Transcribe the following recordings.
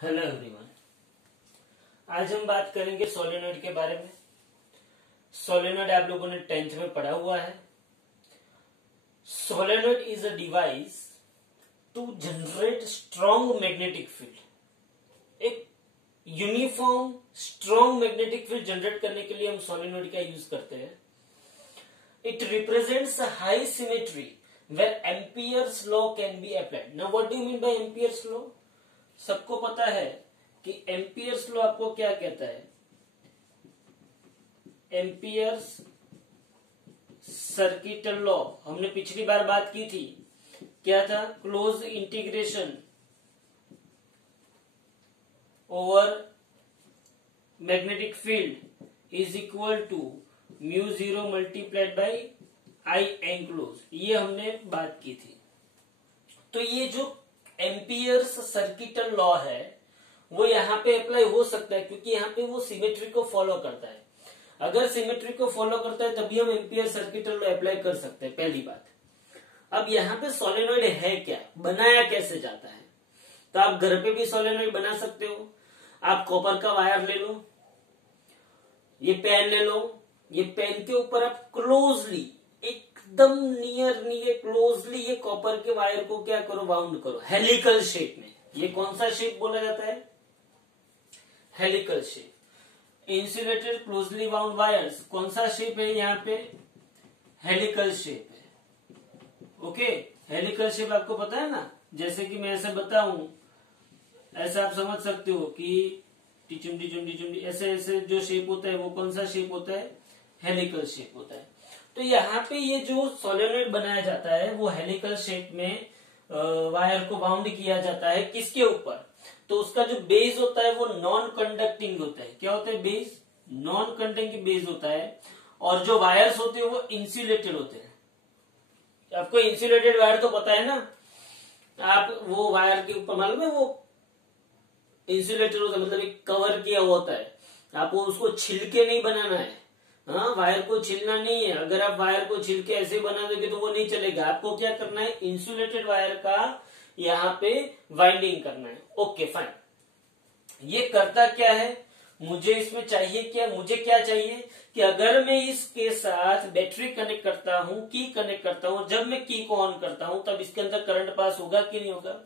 Hello everyone. आज हम बात करेंगे सोलेनॉइड के बारे में। सोलेनॉइड आप लोगों ने 10th में पढ़ा हुआ है। Solenoid is a device to generate strong magnetic field. एक uniform strong magnetic field generate करने के लिए हम सोलेनॉइड का यूज करते हैं। It represents a high symmetry where Ampere's law can be applied. Now what do you mean by Ampere's law? सबको पता है कि एम्पियर्स लॉ आपको क्या कहता है। एम्पियर्स सर्किटल लॉ हमने पिछली बार बात की थी। क्या था? Close integration over magnetic field is equal to mu zero multiplied by I enclose. ये हमने बात की थी। तो ये जो एम्पियर्स सर्किटल लॉ है वो यहाँ पे अप्लाई हो सकता है, क्योंकि यहाँ पे वो सिमेट्री को फॉलो करता है। अगर सिमेट्री को फॉलो करता है तभी हम एम्पियर सर्किटल लॉ अप्लाई कर सकते हैं, पहली बात। अब यहाँ पे सोलेनॉइड है क्या, बनाया कैसे जाता है? तो आप घर पे भी सोलेनॉइड बना सकते हो। आप कॉपर का वायर ले लो, ये पेन ले लो, ये पेन के ऊपर आप क्लोजली एकदम नियर क्लोजली ये कॉपर के वायर को क्या करो, बाउंड करो हेलिकल शेप में। ये कौन सा शेप बोला जाता है? Helical shape. Insulated closely bound wires कौन सा शेप है? यहाँ पे हेलिकल शेप है। ओके, हेलिकल शेप आपको पता है ना। जैसे कि मैं ऐसे बताऊं, ऐसा आप समझ सकते हो कि टिचुंडी चुंडी चुंडी ऐसे ऐसे जो शेप होता है वो कौन सा शेप होता है? हेलिकल शेप होता है। तो यहाँ पे ये जो सोलेनॉइड बनाया जाता है वो हेलिकल शेप में वायर को बाउंड किया जाता है। किसके ऊपर? तो उसका जो बेस होता है वो नॉन कंडक्टिंग होता है। क्या होता है? बेस नॉन कंडक्टिंग बेस होता है। और जो वायर्स होते हैं वो इंसुलेटेड होते हैं। आपको इंसुलेटेड वायर तो पता है ना। आप वो वायर के ऊपर मालूम है वो इंसुलेटेड होता है, मतलब एक कवर किया होता है। आपको उसको छिलके नहीं बनाना है। हाँ, वायर को छिलना नहीं है। अगर आप वायर को छिल के ऐसे बना दोगे तो वो नहीं चलेगा। आपको क्या करना है? इंसुलेटेड वायर का यहाँ पे वाइंडिंग करना है। Okay fine. ये करता क्या है? मुझे इसमें चाहिए क्या? मुझे क्या चाहिए कि अगर मैं इसके साथ बैटरी कनेक्ट करता हूं, की कनेक्ट करता हूं, जब मैं की को ऑन करता हूं तब इसके अंदर करंट पास होगा कि नहीं होगा?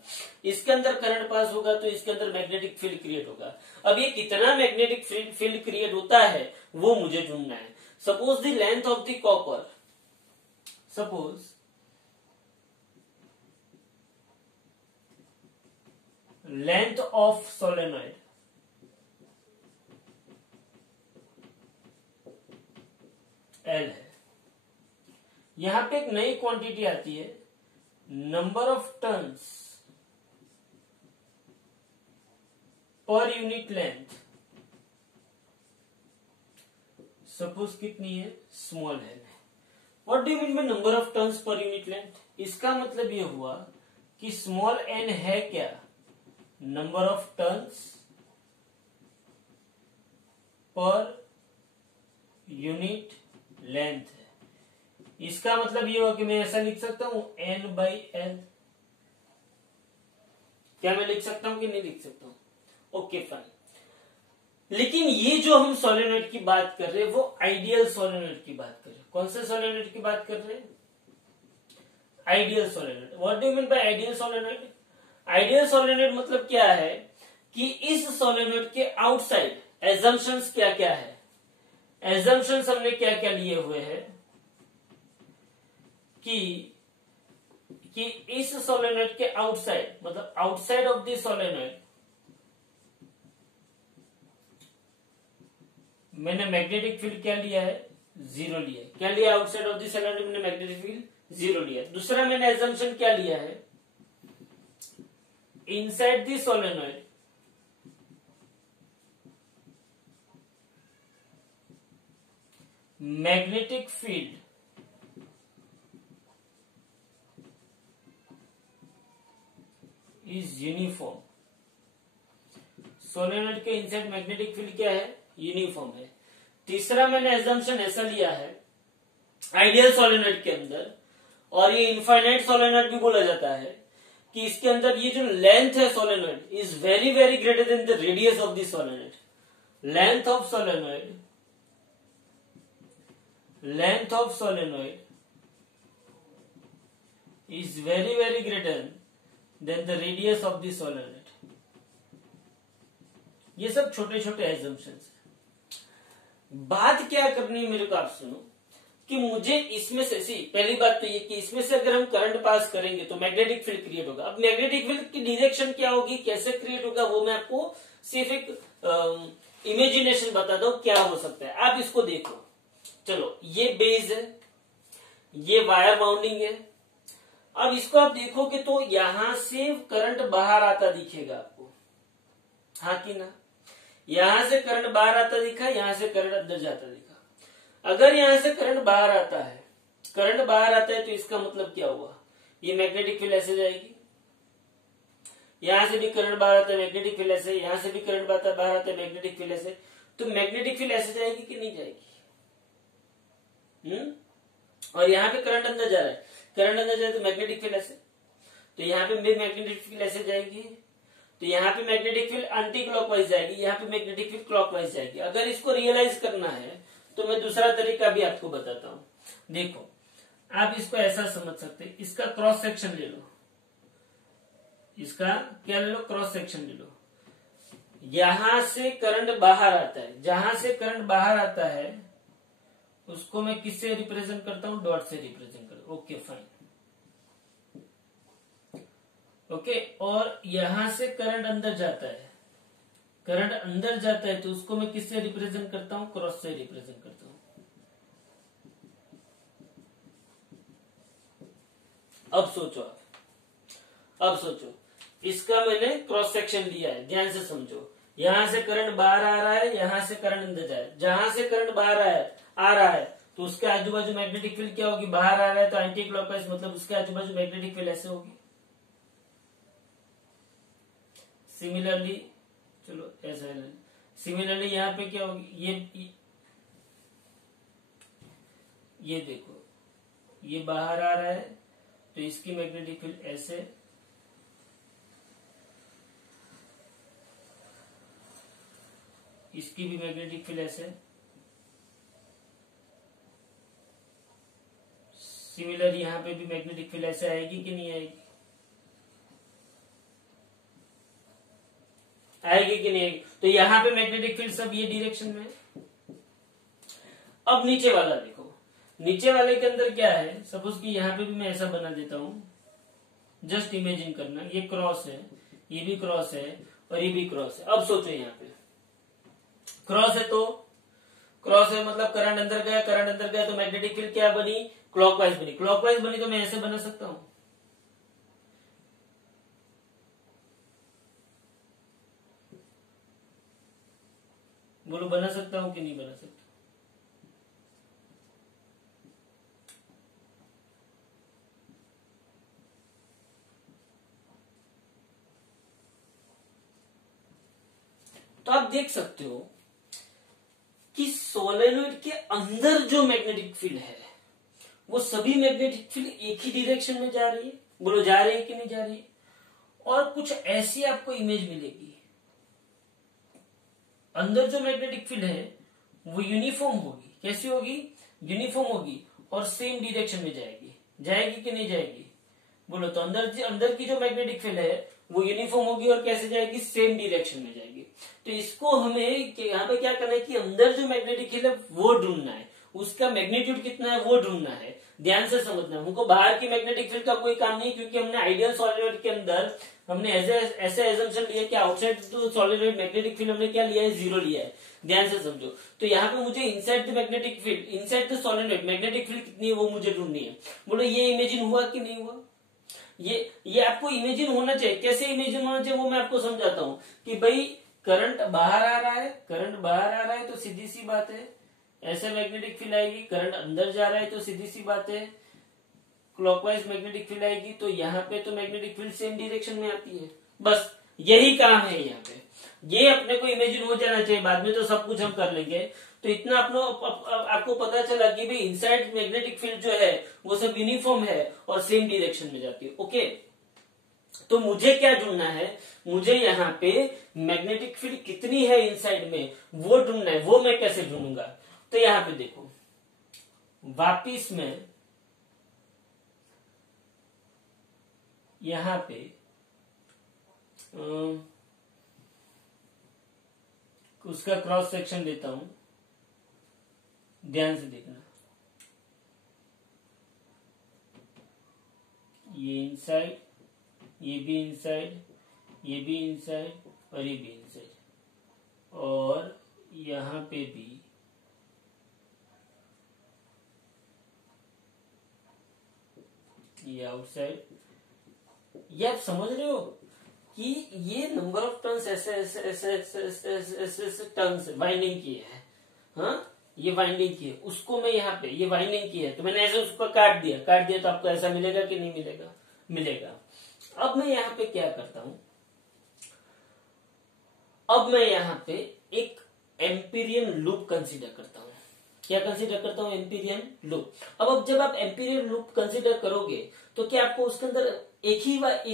इसके अंदर करंट पास होगा तो इसके अंदर मैग्नेटिक फील्ड क्रिएट होगा। अब ये कितना मैग्नेटिक फील्ड क्रिएट होता है वो मुझे ढूंढना है। Suppose the length of the copper, suppose length of solenoid L है। यहां पे एक नई क्वांटिटी आती है, number of turns per unit length. Suppose कितनी है? स्मॉल है। What do you mean by number of turns per unit length? इसका मतलब ये हुआ कि स्मॉल n है क्या? Number of turns per unit length है। इसका मतलब ये हुआ कि मैं ऐसा लिख सकता हूं n/l। क्या मैं लिख सकता हूं कि नहीं लिख सकता हूं? Okay fine. लेकिन ये जो हम सोलेनॉइड की बात कर रहे हैं वो आइडियल सोलेनॉइड की बात कर रहे हैं। कौन से सोलेनॉइड की बात कर रहे हैं? Ideal solenoid. What do you mean bye ideal solenoid? Ideal solenoid मतलब क्या है कि इस सोलेनॉइड के आउटसाइड एजम्पशंस क्या क्या है? एजम्पशंस हमने क्या क्या लिए हुए हैं कि इस सोलेनॉइड के आउटसाइड, मतलब आउटसाइड ऑफ द सोलेनॉइड मैंने मैग्नेटिक फील्ड क्या लिया है? जीरो लिया है। क्या लिया? आउटसाइड ऑफ द सोलेनॉइड मैंने मैग्नेटिक फील्ड जीरो लिया है। दूसरा मैंने एजम्पशन क्या लिया है? Inside the solenoid magnetic field is uniform. Solenoid के इनसाइड मैग्नेटिक फील्ड क्या है? यूनिफॉर्म है। तीसरा मैंने एजम्पशन ऐसा लिया है आइडियल सोलेनॉइड के अंदर, और ये इनफाइनाइट सोलेनॉइड भी बोला जाता है कि इसके अंदर ये जो लेंथ है solenoid is very very greater than the radius of the solenoid. Length of solenoid is very very greater than the radius of the solenoid. ये सब छोटे छोटे एजम्पशंस है. बात क्या करनी मेरे को आप सुनो कि मुझे इसमें से पहली बात तो ये कि इसमें से अगर हम करंट पास करेंगे तो मैग्नेटिक फील्ड क्रिएट होगा. अब मैग्नेटिक फील्ड की डायरेक्शन क्या होगी, कैसे क्रिएट होगा, वो मैं आपको सिर्फ एक इमेजिनेशन बताता हूं क्या हो सकता है. आप इसको देखो. चलो ये बेस है, ये वायर बाउंडिंग है. अब इसको आप देखोगे तो यहां से करंट बाहर आता दिखेगा आपको, हाँ कि ना. यहां से करंट बाहर आता दिखा, यहां से करंट अंदर जाता दिखा. अगर यहां से करंट बाहर आता है तो इसका मतलब क्या हुआ, ये मैग्नेटिक फील्ड ऐसे जाएगी. यहां से भी करंट बाहर आता है, मैग्नेटिक फील्ड ऐसे. यहां से भी करंट बाहर आता है, मैग्नेटिक फील्ड ऐसे. तो मैग्नेटिक फील्ड ऐसे जाएगी कि नहीं जाएगी. और यहाँ पे करंट अंदर जा रहा है, करंट अंदर जाए तो मैग्नेटिक फील्ड ऐसे. तो यहाँ पे मैग्नेटिक फील्ड ऐसे जाएगी. तो यहाँ पे मैग्नेटिक फील्ड एंटी क्लॉकवाइज जाएगी, यहाँ पे मैग्नेटिक फील्ड क्लॉकवाइज जाएगी. अगर इसको रियलाइज करना है तो मैं दूसरा तरीका भी आपको बताता हूं. देखो आप इसको ऐसा समझ सकते हैं, इसका क्रॉस सेक्शन ले लो. इसका क्या ले लो, क्रॉस सेक्शन ले लो. यहां से करंट बाहर आता है, जहां से करंट बाहर आता है उसको मैं किससे रिप्रेजेंट करता हूं, डॉट से रिप्रेजेंट करता हूं. Okay fine. ओके. और यहां से करंट अंदर जाता है, तो उसको मैं किससे रिप्रेजेंट करता हूं, क्रॉस से रिप्रेजेंट करता हूं. अब सोचो इसका मैंने क्रॉस सेक्शन लिया है, ध्यान से समझो. यहां से करंट बाहर आ रहा है, यहां से करंट अंदर जा रहा है. जहां से करंट बाहर आ रहा है तो उसके आजू बाजू मैग्नेटिक फील्ड क्या होगी, बाहर आ रहा है तो एंटी क्लॉकवाइज, मतलब उसके आजू बाजू मैग्नेटिक फील्ड ऐसे होगी. सिमिलरली चलो ऐसा, सिमिलरली यहाँ पे क्या होगी, ये देखो ये बाहर आ रहा है तो इसकी मैग्नेटिक फील्ड ऐसे, इसकी भी मैग्नेटिक फील्ड ऐसे. सिमिलर यहाँ पे भी मैग्नेटिक फील्ड ऐसे आएगी कि नहीं आएगी, आएगी कि नहीं आएगी. तो यहाँ पे मैग्नेटिक फील्ड सब ये डायरेक्शन में. अब नीचे वाला देखो, नीचे वाले के अंदर क्या है, सपोज कि यहाँ पे भी मैं ऐसा बना देता हूं. जस्ट इमेजिन करना, ये क्रॉस है, ये भी क्रॉस है और ये भी क्रॉस है. अब सोचो यहाँ पे क्रॉस है तो क्रॉस है मतलब करंट अंदर गया तो मैग्नेटिक फील्ड क्या बनी, क्लॉकवाइज बनी. क्लॉकवाइज बनी तो मैं ऐसे बना सकता हूं. बोलो बना सकता हूं कि नहीं बना सकता. तो आप देख सकते हो कि सोलेनोइड के अंदर जो मैग्नेटिक फील्ड है वो सभी मैग्नेटिक फील्ड एक ही डायरेक्शन में जा रही है. बोलो जा रही है कि नहीं जा रही है. और कुछ ऐसी आपको इमेज मिलेगी, अंदर जो मैग्नेटिक फील्ड है वो यूनिफॉर्म होगी. कैसी होगी, यूनिफॉर्म होगी और सेम डायरेक्शन में जाएगी. जाएगी कि नहीं जाएगी, बोलो. तो अंदर की जो मैग्नेटिक फील्ड है वो यूनिफॉर्म होगी और कैसे जाएगी, सेम डायरेक्शन में जाएगी. तो इसको हमें यहाँ पे क्या करना है कि अंदर जो मैग्नेटिक फील्ड है वो ढूंढना है, उसका मैग्नीट्यूड कितना है वो ढूंढना है. ध्यान से समझना, हमको बाहर की मैग्नेटिक फील्ड का कोई काम नहीं, क्योंकि हमने आइडियल सॉलिनॉइड के अंदर हमने ऐसे एजम्पशन लिया कि आउटसाइड सॉलिनॉइड मैग्नेटिक फील्ड हमने क्या लिया है, 0 लिया है. ध्यान से समझो. तो यहाँ पे मुझे inside the magnetic field, inside the solenoid magnetic field कितनी है वो मुझे ढूंढनी है. बोलो ये इमेजिन हुआ कि नहीं हुआ. ये आपको इमेजिन होना चाहिए. कैसे इमेजिन होना चाहिए वो मैं आपको समझाता हूँ कि भाई करंट बाहर आ रहा है तो सीधी सी बात है ऐसे मैग्नेटिक फील्ड आएगी. करंट अंदर जा रहा है तो सीधी सी बात है क्लॉकवाइज मैग्नेटिक फील्ड आएगी. तो यहाँ पे तो मैग्नेटिक फील्ड सेम डायरेक्शन में आती है. बस यही काम है यहाँ पे. ये अपने को इमेजिन हो जाना चाहिए, बाद में तो सब कुछ हम कर लेंगे. तो इतना आपको पता चला कि भाई इनसाइड मैग्नेटिक फील्ड जो है वो सब यूनिफॉर्म है और सेम डायरेक्शन में जाती है. ओके. तो मुझे क्या ढूंढना है, मुझे यहाँ पे मैग्नेटिक फील्ड कितनी है इनसाइड में वो ढूंढना है। वो मैं कैसे ढूंढूंगा, तो यहाँ पे देखो वापिस में यहाँ पे उसका क्रॉस सेक्शन देता हूं, ध्यान से देखना। ये इनसाइड, ये भी इनसाइड, ये भी इनसाइड और ये भी इनसाइड, और यहां पे भी ये आउटसाइड। ये आप समझ रहे हो कि ये नंबर ऑफ टर्न्स ऐसे ऐसे ऐसे ऐसे ऐसे ऐसे ऐसे टर्न्स वाइंडिंग की है। हाँ, ये वाइंडिंग की है, उसको मैं यहाँ पे ये वाइंडिंग की है तो मैंने ऐसे उसको काट दिया तो आपको ऐसा मिलेगा कि नहीं मिलेगा, मिलेगा। अब मैं यहाँ पे क्या करता हूं, अब मैं यहाँ पे एक एम्पीरियन लूप कंसीडर करता हूं। क्या कंसीडर करता हूं, एम्पीरियन लूप। अब जब आप एम्पीरियन लूप कंसीडर करोगे तो क्या आपको उसके अंदर एक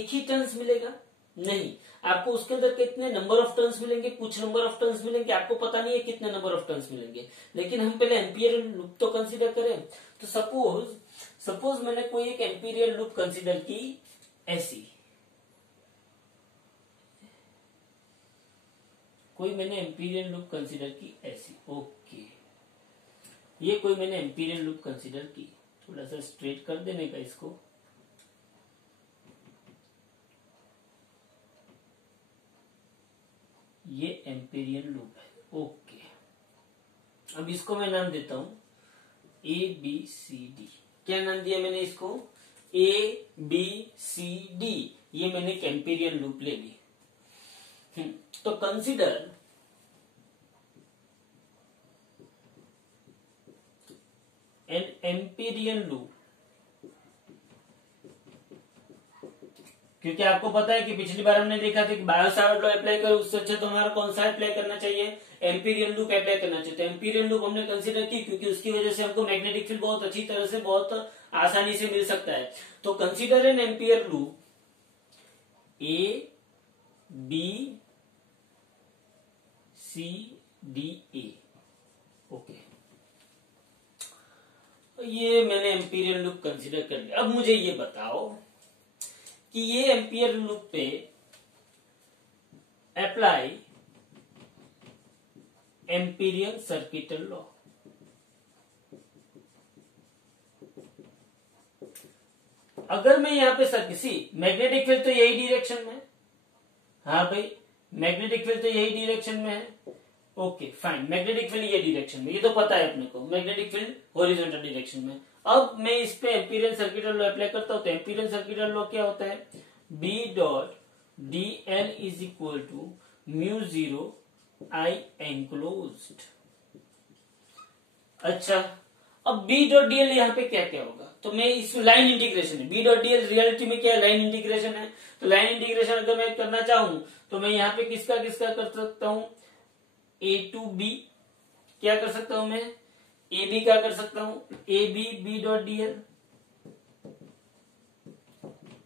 ही टर्न्स मिलेगा, नहीं, आपको उसके अंदर कितने नंबर ऑफ टर्न्स मिलेंगे, कुछ नंबर ऑफ टर्न्स मिलेंगे, आपको पता नहीं है कितने नंबर ऑफ टर्न्स मिलेंगे। लेकिन हम पहले एम्पीरियन लूप तो कंसीडर करें। तो सपोज मैंने कोई एक एम्पीरियन लूप कंसीडर की ऐसी, कोई मैंने एम्पीरियन लूप कंसीडर की ऐसी, ओके, ये कोई मैंने एम्पीरियन लूप कंसीडर की। थोड़ा सा स्ट्रेट कर देने का इसको, ये एम्पीरियन लूप है, ओके। अब इसको मैं नाम देता हूं ABCD। क्या नाम दिया मैंने इसको, ABCD। ये मैंने एक एम्पीरियन लूप ले ली। तो कंसीडर एन एम्पीरियन लूप, क्योंकि आपको पता है कि पिछली बार हमने देखा था कि बायो सावर्ट लॉ अप्लाई करो, उससे अच्छा तो हमारा कौन सा अप्लाई करना चाहिए, एम्पीरियन लूप अप्लाई करना चाहिए। एम्पीरियन लूप हमने कंसीडर की क्योंकि उसकी वजह से हमको मैग्नेटिक फील्ड बहुत अच्छी तरह से बहुत आसानी से मिल सकता है। तो consider N ampere loop ABCD, okay. ये मैंने एम्पीरियन लूप कंसीडर कर लिया। अब मुझे ये बताओ कि ये एम्पियर लूप पे अप्लाई एम्पीरियन सर्किटल लॉ। अगर मैं यहां पे मैग्नेटिक फील्ड तो यही डायरेक्शन में, हाँ भाई मैग्नेटिक फील्ड तो यही डायरेक्शन में है, ओके फाइन, मैग्नेटिक फील्ड ये डायरेक्शन में, ये तो पता है अपने को, मैग्नेटिक फील्ड हॉरिजॉन्टल डायरेक्शन में। अब मैं इस पे एम्पीरियन सर्किटल लॉ अप्लाई करता हूं। तो एम्पीरियन सर्किटल लॉ क्या होता है, B.dl is equal to μ0 I enclosed. अच्छा, अब B.dl यहाँ पे क्या क्या होगा, तो मैं इस लाइन इंटीग्रेशन है, B.dl रियलिटी में क्या है, लाइन इंटीग्रेशन है। तो लाइन इंटीग्रेशन अगर मैं करना चाहूं तो मैं यहाँ पे किसका किसका कर सकता हूं, A to B, क्या कर सकता हूं मैं, AB का कर सकता हूं, AB B.dl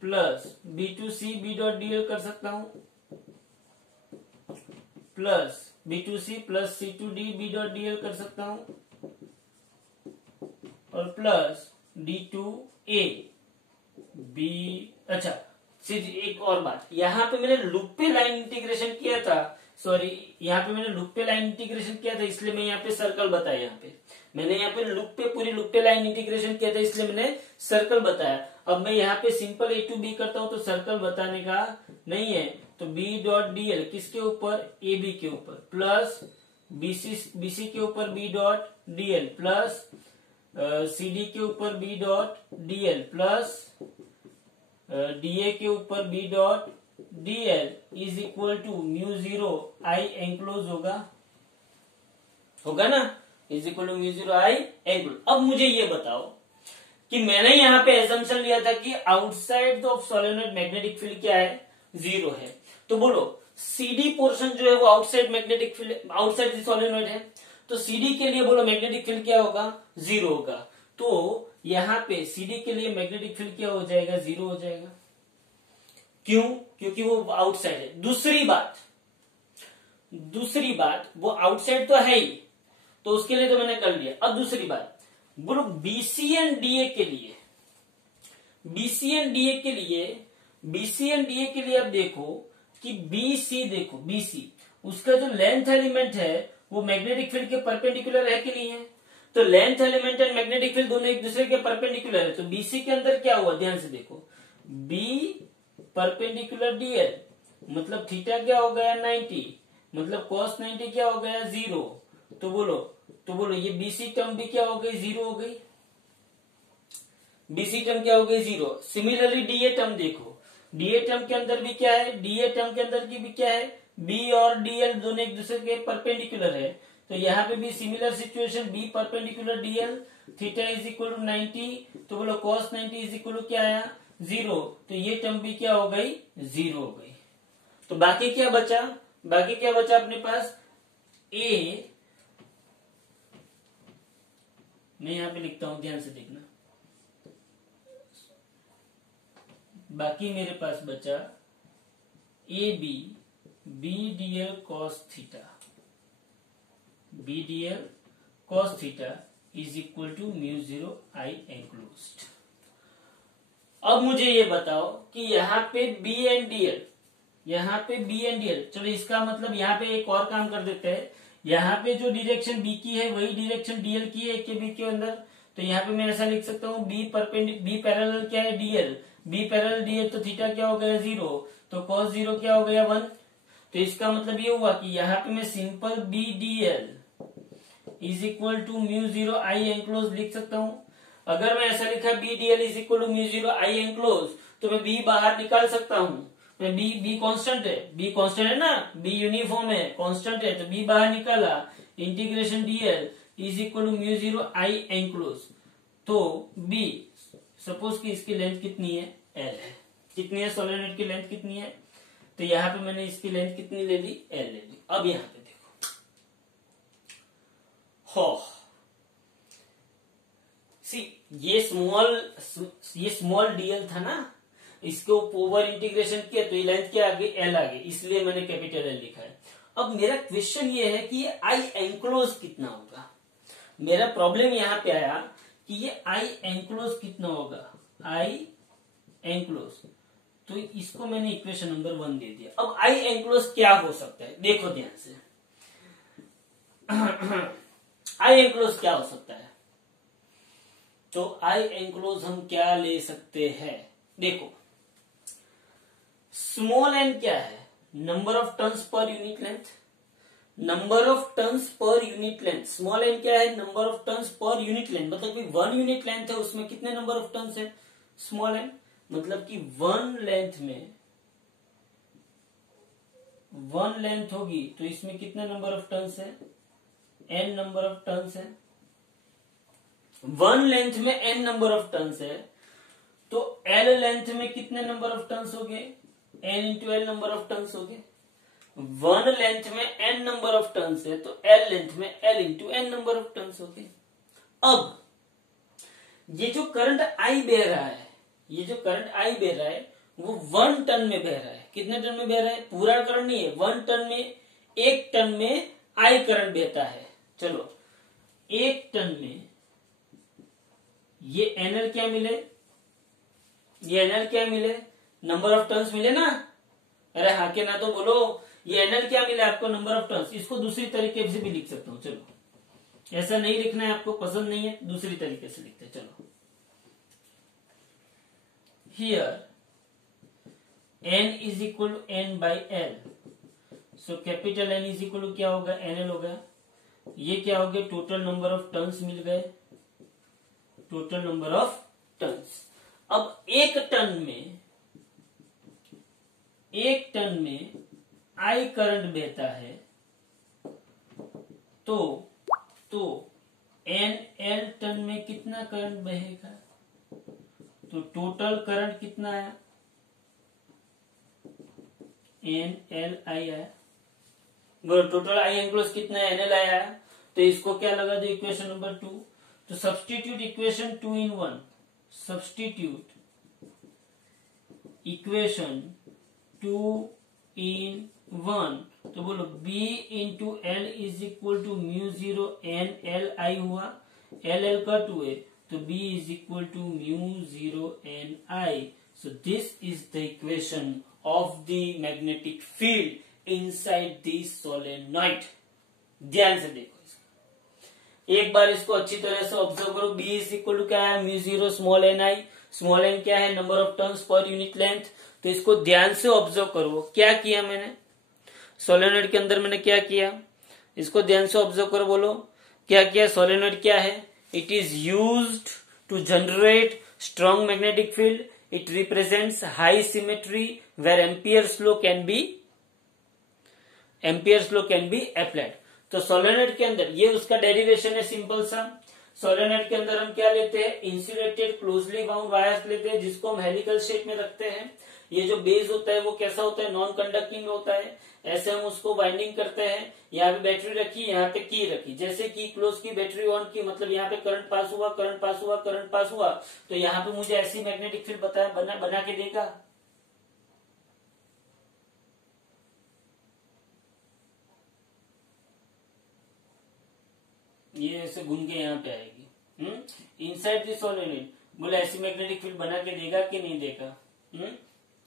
plus B to C B.dl कर सकता हूं, plus B to C plus C to D B.dl कर सकता हूं, और plus D to A B। अच्छा एक और बात, यहाँ पे मैंने लूप पे लाइन इंटीग्रेशन किया था, सॉरी यहाँ पे मैंने लूप पे लाइन इंटीग्रेशन किया था इसलिए मैं यहाँ पे सर्कल बताया। यहाँ पे मैंने यहाँ पे लूप पे पूरी लूप पे लाइन इंटीग्रेशन किया था इसलिए मैंने सर्कल बताया। अब मैं यहाँ पे सिंपल A to B करता हूं तो सर्कल बताने का नहीं है, तो B.dl किसके ऊपर, AB के ऊपर, प्लस BC के ऊपर B.dl प्लस CD के ऊपर B.dl प्लस DA के ऊपर B.dl is equal to μ0 I enclose होगा ना, is equal to μ0 I enclose. अब मुझे ये बताओ कि मैंने यहाँ पे एजम्पशन लिया था कि outside of solenoid magnetic field क्या है, 0 है। तो बोलो CD पोर्शन जो है वो outside magnetic field, outside solenoid है, तो CD के लिए बोलो मैग्नेटिक फील्ड क्या होगा, 0 होगा। तो यहाँ पे CD के लिए मैग्नेटिक फील्ड क्या हो जाएगा, 0 हो जाएगा। क्यों? क्योंकि वो आउटसाइड है। दूसरी बात वो आउटसाइड तो है ही, तो उसके लिए तो मैंने कर लिया। अब दूसरी बात बोलो, बीसी एंड डीए के लिए अब देखो कि बीसी उसका जो लेंथ एलिमेंट है वो मैग्नेटिक फील्ड के परपेंडिकुलर है कि नहीं है? तो length element and magnetic field दोनों एक दूसरे के परपेंडिकुलर है, तो बीसी के अंदर क्या हुआ, ध्यान से देखो, बी परपेंडिकुलर डीएल, मतलब थीटा क्या हो गया 90, मतलब cos 90 क्या हो गया 0। तो बोलो ये बीसी टर्म भी क्या हो गई, 0 हो गई। बीसी टर्म क्या हो गई, 0। सिमिलरली डीए टर्म देखो, डीए टर्म के अंदर भी क्या है, डीए टर्म के अंदर की भी क्या है, बी और डीएल दोनों एक दूसरे के परपेंडिकुलर है, तो यहाँ पे भी similar situation, B perpendicular DL, theta is equal to 90, तो बोलो cos 90 इज इक्वल टू क्या आया 0, तो ये टर्म भी क्या हो गई 0 हो गई। तो बाकी क्या बचा अपने पास, ए, मैं यहां पे लिखता हूं, ध्यान से देखना, बाकी मेरे पास बचा A B DL cos theta is equal to mu 0 I enclosed. अब मुझे ये बताओ कि यहाँ पे बी एंड डीएल, चलो इसका मतलब यहाँ पे एक और काम कर देते हैं, यहाँ पे जो डायरेक्शन बी की है वही डायरेक्शन डीएल की है के बी के अंदर, तो यहाँ पे मैं ऐसा लिख सकता हूँ बी पैरेलल क्या है डीएल, बी पैरेलल डीएल, तो थीटा क्या हो गया 0, तो cos 0 क्या हो गया 1। तो इसका मतलब ये हुआ कि यहाँ पे मैं simple B DL is equal to mu 0 I enclose लिख सकता हूँ। अगर मैं ऐसा लिखा B DL is equal to mu 0 I enclose, तो मैं बी बाहर निकाल सकता हूँ, मैं बी कांस्टेंट है ना, बी यूनिफॉर्म है, कांस्टेंट है, तो बी बाहर निकाला, integration DL is equal to mu 0 I enclose. तो बी, सपोज कि इसकी लेंथ कितनी है, एल है, कितनी है सोलेनोइड की लेंथ कितनी है, तो यहाँ पे मैंने इसकी लेंथ कितनी ले ली, एल ले ली। अब यहाँ पे देखो, ये स्मॉल डीएल था ना, इसको ओवर इंटीग्रेशन किया तो ये लेंथ क्या आ गई, एल आ गई, इसलिए मैंने कैपिटल एल लिखा है। अब मेरा क्वेश्चन ये है कि ये आई एंक्लोज कितना होगा। मेरा प्रॉब्लम यहाँ पे आया कि ये आई एंक्लोज कितना होगा, आई एंक्लोज, तो इसको मैंने इक्वेशन नंबर 1 दे दिया। अब आई एंक्लोज क्या हो सकता है, देखो ध्यान से, आई एंक्लोज क्या हो सकता है, तो आई एंक्लोज हम क्या ले सकते हैं, देखो स्मॉल एन क्या है, number of turns per unit length, small N क्या है, number of turns per unit length, मतलब कि 1 यूनिट लेंथ है उसमें कितने नंबर ऑफ टर्न्स है, स्मॉल एन, मतलब कि 1 लेंथ होगी तो इसमें कितने नंबर ऑफ टर्न्स है, n नंबर ऑफ टर्न्स है, 1 लेंथ में n नंबर ऑफ टर्न्स है, तो l लेंथ में कितने नंबर ऑफ टर्न्स हो गए, n into L number of turns हो गए। 1 लेंथ में n नंबर ऑफ टर्न्स है, तो l लेंथ में l into n number of turns हो गए। अब ये जो करंट I बह रहा है, वो 1 टन में बह रहा है, कितने टन में बह रहा है, पूरा करंट नहीं है, 1 टन में, 1 टन में I करंट बहता है। चलो 1 टन में ये NL क्या मिले, नंबर ऑफ टर्न्स मिले ना, अरे हाँ के ना तो बोलो, ये NL क्या मिले आपको, नंबर ऑफ टर्न्स। इसको दूसरी तरीके से भी लिख सकता हूं, चलो ऐसा नहीं लिखना है, आपको पसंद नहीं है, दूसरी तरीके से लिखते हैं। चलो here n is equal to n by L, so capital N is equal to क्या होगा, NL होगा। ये क्या हो गया, टोटल नंबर ऑफ टर्न्स मिल गए, टोटल नंबर ऑफ टर्न्स। अब 1 टन में I करंट बहता है, तो NL टन में कितना करंट बहेगा, तो टोटल करंट कितना आया, NLI आया, टोटल आई एंक्लोज कितना है, NL आया, तो इसको क्या लगा दो, इक्वेशन नंबर 2, तो substitute equation 2 in 1, substitute equation 2 in 1, तो बोलो B into L is equal to mu zero N L I हुआ, एल एल कट हुए तो B is equal to mu zero N I. So this is the equation of the magnetic field inside the solenoid. ध्यान से देखो, एक बार इसको अच्छी तरह से ऑब्जर्व करो. B इज इक्वल टू क्या है, म्यू जीरो स्मॉल एन आई. स्मॉल एन क्या है, number of turns per unit length. तो इसको ध्यान से ऑब्जर्व करो. क्या किया मैंने सोलेनॉइड के अंदर, मैंने क्या किया, इसको ध्यान से ऑब्जर्व करो. बोलो क्या किया. सोलेनॉइड क्या है, it is used to generate strong magnetic field. It represents high symmetry where Ampere's law can be applied. तो सोलेनॉइड के अंदर ये उसका डेरिवेशन है सिंपल सा. सोलेनॉइड के अंदर हम क्या लेते हैं, इंसुलेटेड क्लोजली बाउंड वायर्स लेते हैं जिसको हम हेलिकल शेप में रखते हैं. ये जो बेस होता है वो कैसा होता है, नॉन कंडक्टिंग होता है. ऐसे हम उसको वाइंडिंग करते हैं. यहाँ पे बैटरी रखी, यहाँ पे की रखी. जैसे की क्लोज की, बैटरी ऑन की, मतलब यहाँ पे करंट पास हुआ, करंट पास हुआ, करंट पास हुआ, तो यहाँ पे मुझे ऐसी मैग्नेटिक फील्ड बना के देगा. ये ऐसे घूम के यहाँ पे आएगी. इनसाइड द सोलेनॉइड, बोले ऐसी मैग्नेटिक फील्ड बना के देगा कि नहीं देगा.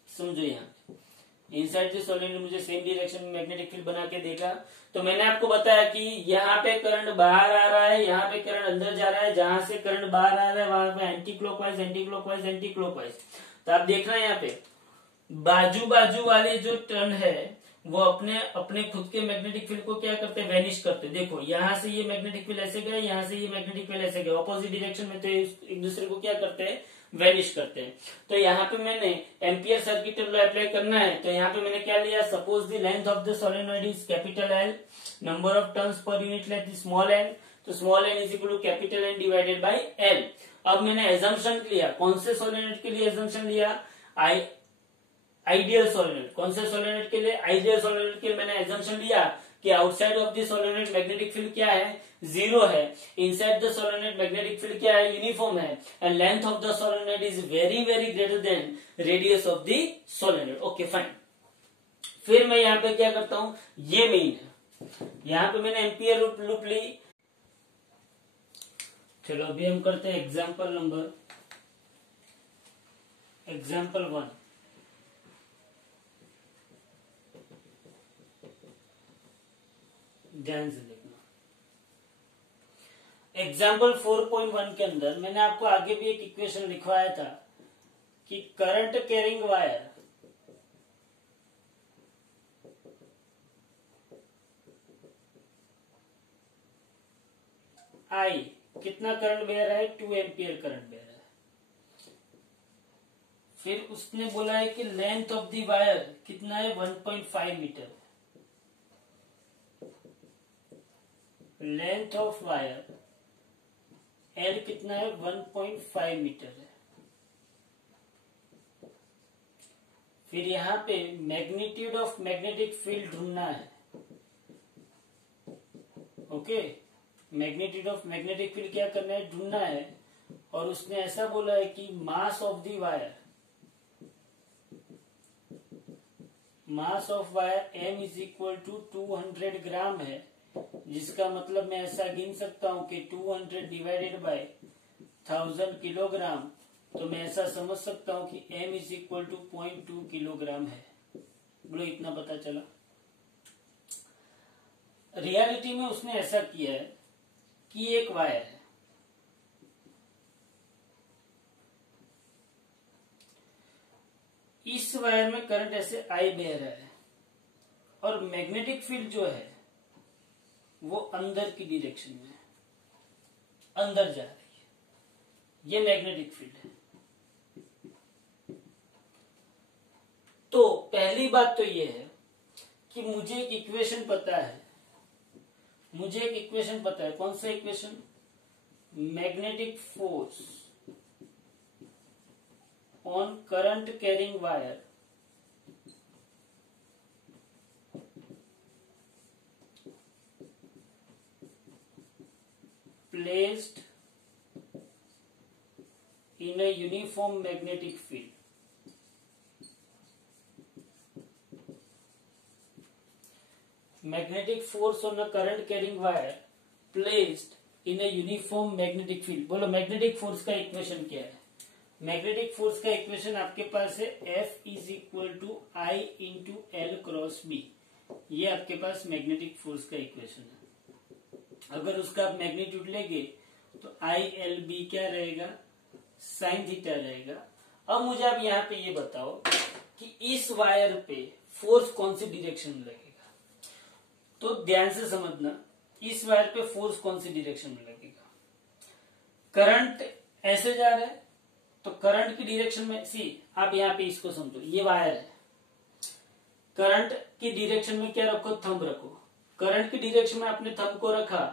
समझो, यहाँ इनसाइड द सोलेनॉइड मुझे सेम डायरेक्शन में मैग्नेटिक फील्ड बना के देगा. तो मैंने आपको बताया कि यहाँ पे करंट बाहर आ रहा है, यहाँ पे करंट अंदर जा रहा है. जहां से करंट बाहर आ रहा है वहां पे anti clockwise, anti clockwise, anti clockwise. तो आप देखना यहाँ पे बाजू बाजू वाले जो टर्न है वो अपने अपने खुद के मैग्नेटिक फील्ड को क्या करते हैं, वेनिश करते हैं. देखो यहाँ से ये मैग्नेटिक फील्ड ऐसे गए, यहाँ से ये मैग्नेटिक फील्ड ऐसे गए, ऑपोजिट डायरेक्शन में. तो एक दूसरे को क्या करते हैं, वेनिश करते हैं. तो यहाँ पे मैंने एम्पियर सर्किट लॉ अप्लाई करना है. तो यहाँ पे मैंने क्या लिया, suppose the length of the solenoid is capital L, number of turns per unit length is small N. तो small N is equal to capital N divided by L. अब मैंने एजम्पशन लिया, कौन से सोलेनॉइड के लिए एजम्पशन लिया, ideal solenoid. कौन से सोलेनॉइड के लिए, आइडियल सोलेनॉइड के लिए मैंने एजम्पशन लिया कि outside of the solenoid magnetic field क्या है, जीरो है. Inside the solenoid magnetic field क्या है, यूनिफॉर्म है. And length of the solenoid is very very greater than radius of the solenoid. Okay fine. फिर मैं यहाँ पे क्या करता हूं, ये मेन है. यहाँ पे मैंने एम्पियर लूप ली. चलो अभी हम करते हैं एग्जाम्पल 1. ध्यान से देखना. एग्जाम्पल 4.1 के अंदर मैंने आपको आगे भी एक इक्वेशन लिखवाया था कि करंट कैरिंग वायर आई कितना करंट बह रहा है, 2 एम्पियर करंट बह रहा है. फिर उसने बोला है कि लेंथ ऑफ द वायर कितना है, 1.5 metre. Length of wire L कितना है, 1.5 मीटर है. फिर यहाँ पे मैग्नीट्यूड ऑफ मैग्नेटिक फील्ड ढूंढना है. Okay, magnitude of magnetic field क्या करना है, ढूंढना है. और उसने ऐसा बोला है कि mass of the wire, mass of wire M is equal to 200 gram है. जिसका मतलब मैं ऐसा गिन सकता हूं कि 200 डिवाइडेड बाय 1000 किलोग्राम. तो मैं ऐसा समझ सकता हूं कि m is equal to 0.2 kilogram है. बोलो इतना पता चला. रियलिटी में उसने ऐसा किया है कि एक वायर है, इस वायर में करंट ऐसे आई बह रहा है और मैग्नेटिक फील्ड जो है वो अंदर की डायरेक्शन में अंदर जा रही है. ये मैग्नेटिक फील्ड है. तो पहली बात तो ये है कि मुझे एक इक्वेशन पता है, कौन सा equation, magnetic force on current carrying wire placed in a uniform magnetic field. Magnetic force on a current carrying wire placed in a uniform magnetic field. बोलो मैग्नेटिक फोर्स का इक्वेशन क्या है? मैग्नेटिक फोर्स का equation आपके पास है F is equal to I into L cross B. ये आपके पास मैग्नेटिक फोर्स का इक्वेशन है। अगर उसका आप मैग्नीट्यूड लेंगे तो आई एल बी क्या रहेगा? साइन थीटा रहेगा। अब मुझे आप यहाँ पे ये बताओ कि इस वायर पे फोर्स कौन सी डायरेक्शन में लगेगा। तो ध्यान से समझना, इस वायर पे फोर्स कौन सी डायरेक्शन में लगेगा? करंट ऐसे जा रहा है तो करंट की डायरेक्शन में, सी आप यहाँ पे इसको समझो, ये वायर है, करंट की डायरेक्शन में क्या रखो? थंब रखो। करंट की डायरेक्शन में आपने थंब को रखा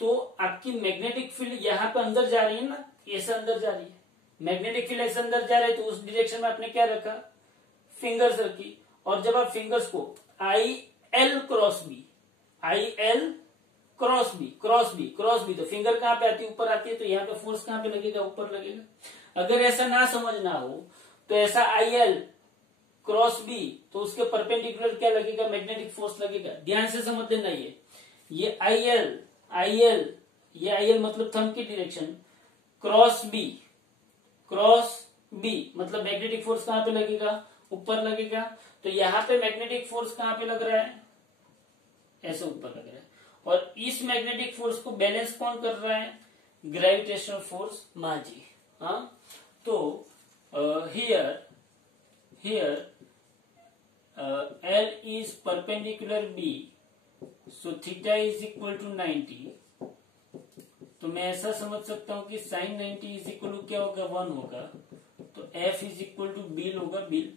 तो आपकी मैग्नेटिक फील्ड यहाँ पे अंदर जा रही है ना, ऐसे अंदर जा रही है। मैग्नेटिक फील्ड ऐसे अंदर जा रहा है तो उस डायरेक्शन में आपने क्या रखा? फिंगर्स रखी। और जब आप फिंगर्स को I L cross B, I L cross B, cross B, cross B, तो फिंगर कहाँ पे आती है? ऊपर आती है। तो यहाँ पे फोर्स कहाँ पे लगेगा? ऊपर लगेगा। अगर ऐसा ना समझना हो तो ऐसा आई एल क्रॉस बी, तो उसके परपेंडिकुलर क्या लगेगा? मैग्नेटिक फोर्स लगेगा। ध्यान से समझ लेना, ये आई एल, आई एल, ये आई एल मतलब थंब की direction, cross B, cross B मतलब मैग्नेटिक फोर्स कहां पे लगेगा? ऊपर लगेगा। तो यहां पे मैग्नेटिक फोर्स कहां पे लग रहा है? ऐसे ऊपर लग रहा है। और इस मैग्नेटिक फोर्स को बैलेंस कौन कर रहा है? ग्रेविटेशनल फोर्स माजी। हाँ, तो here L is perpendicular B, so theta is equal to 90। तो मैं ऐसा समझ सकता हूं कि sin 90 इज इक्वल टू क्या होगा? 1 होगा। तो F इज इक्वल टू बिल होगा, बिल।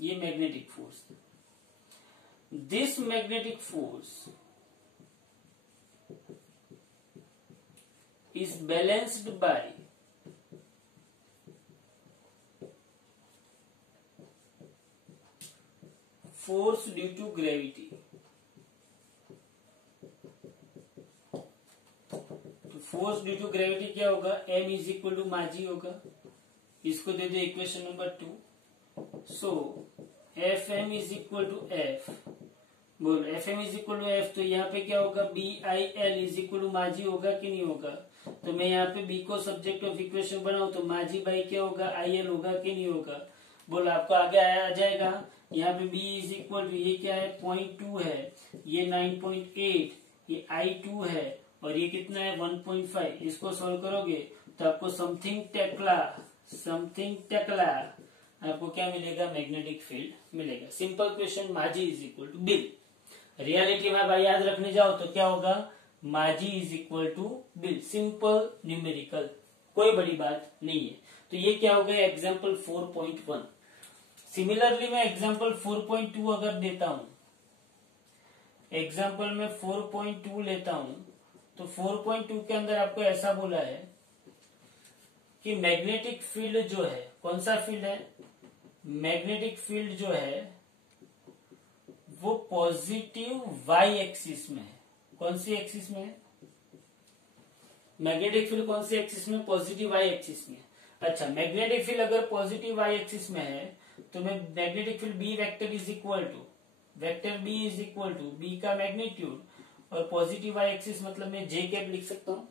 ये magnetic force. This magnetic force is balanced by force due to gravity. तो फोर्स ड्यू टू ग्रेविटी क्या होगा? M इज इक्वल टू माजी होगा। इसको दे दो equation number 2। So F M is equal to F, बोलो F M is equal to F, तो यहाँ पे क्या होगा? B I L is equal to माजी होगा कि नहीं होगा? तो मैं यहाँ पे बी को सब्जेक्ट ऑफ इक्वेशन बनाऊ तो माजी बाई क्या होगा? आई एल होगा कि नहीं होगा? बोलो आपको आगे आ जाएगा। यहाँ पे b इज इक्वल टू, ये क्या है? 0.2 है, ये 9.8, ये I2 है, और ये कितना है? 1.5। इसको सॉल्व करोगे तो आपको समथिंग टेक्ला आपको क्या मिलेगा? मैग्नेटिक फील्ड मिलेगा। सिंपल क्वेश्चन, माजी इज इक्वल टू बिल। रियलिटी में आप याद रखने जाओ तो क्या होगा? माजी इज इक्वल टू बिल। सिंपल न्यूमेरिकल, कोई बड़ी बात नहीं है। तो ये क्या हो गया? एग्जाम्पल 4.1। सिमिलरली मैं एग्जाम्पल 4.2 अगर देता हूं, एग्जाम्पल में 4.2 लेता हूं, तो 4.2 के अंदर आपको ऐसा बोला है कि मैग्नेटिक फील्ड जो है, कौन सा फील्ड है? मैग्नेटिक फील्ड जो है वो पॉजिटिव वाई एक्सिस में है। कौन सी एक्सिस में है? मैग्नेटिक फील्ड कौन सी एक्सिस में? पॉजिटिव वाई एक्सिस में। अच्छा, मैग्नेटिक फील्ड अगर पॉजिटिव वाई एक्सिस में है तो मैं magnetic field B vector is equal to, vector B is equal to B का मैग्नीट्यूड, और पॉजिटिव वाई एक्सिस मतलब मैं जे कैप लिख सकता हूं।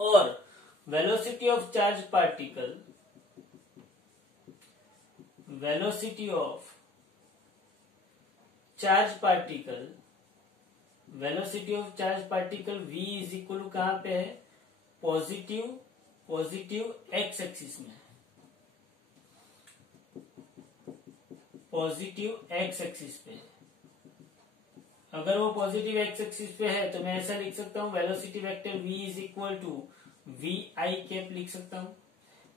और velocity of charge particle, velocity of charge particle, velocity of charge particle v is equal to कहां पे है? पॉजिटिव एक्स एक्सिस में, पॉजिटिव एक्स एक्सिस पे। अगर वो पॉजिटिव एक्स एक्सिस पे है तो मैं ऐसा लिख सकता हूं, velocity vector v is equal to V I cap लिख सकता हूं।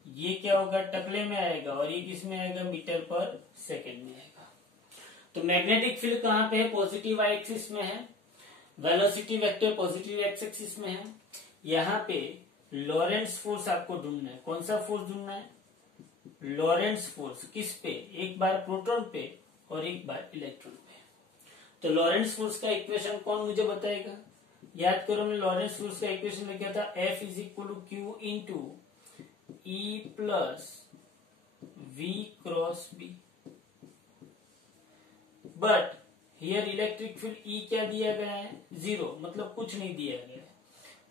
ये क्या होगा? टकले में आएगा, और ये किस में आएगा? मीटर पर सेकेंड में आएगा। तो मैग्नेटिक फील्ड कहां पे है? पॉजिटिव वाई एक्सिस में है। Velocity vector positive x axis में है। यहाँ पे लॉरेंट्ज फोर्स आपको ढूंढना है। कौन सा फोर्स ढूंढना है? लॉरेंट्ज फोर्स। किस पे? एक बार प्रोटॉन पे और एक बार इलेक्ट्रॉन पे। तो लॉरेंट्ज फोर्स का इक्वेशन कौन मुझे बताएगा? याद करो, मैं लॉरेंट्ज फोर्स का इक्वेशन लिखा था F is equal to Q into E plus V cross B. But here electric field E क्या दिया गया है, 0, मतलब कुछ नहीं दिया गया है।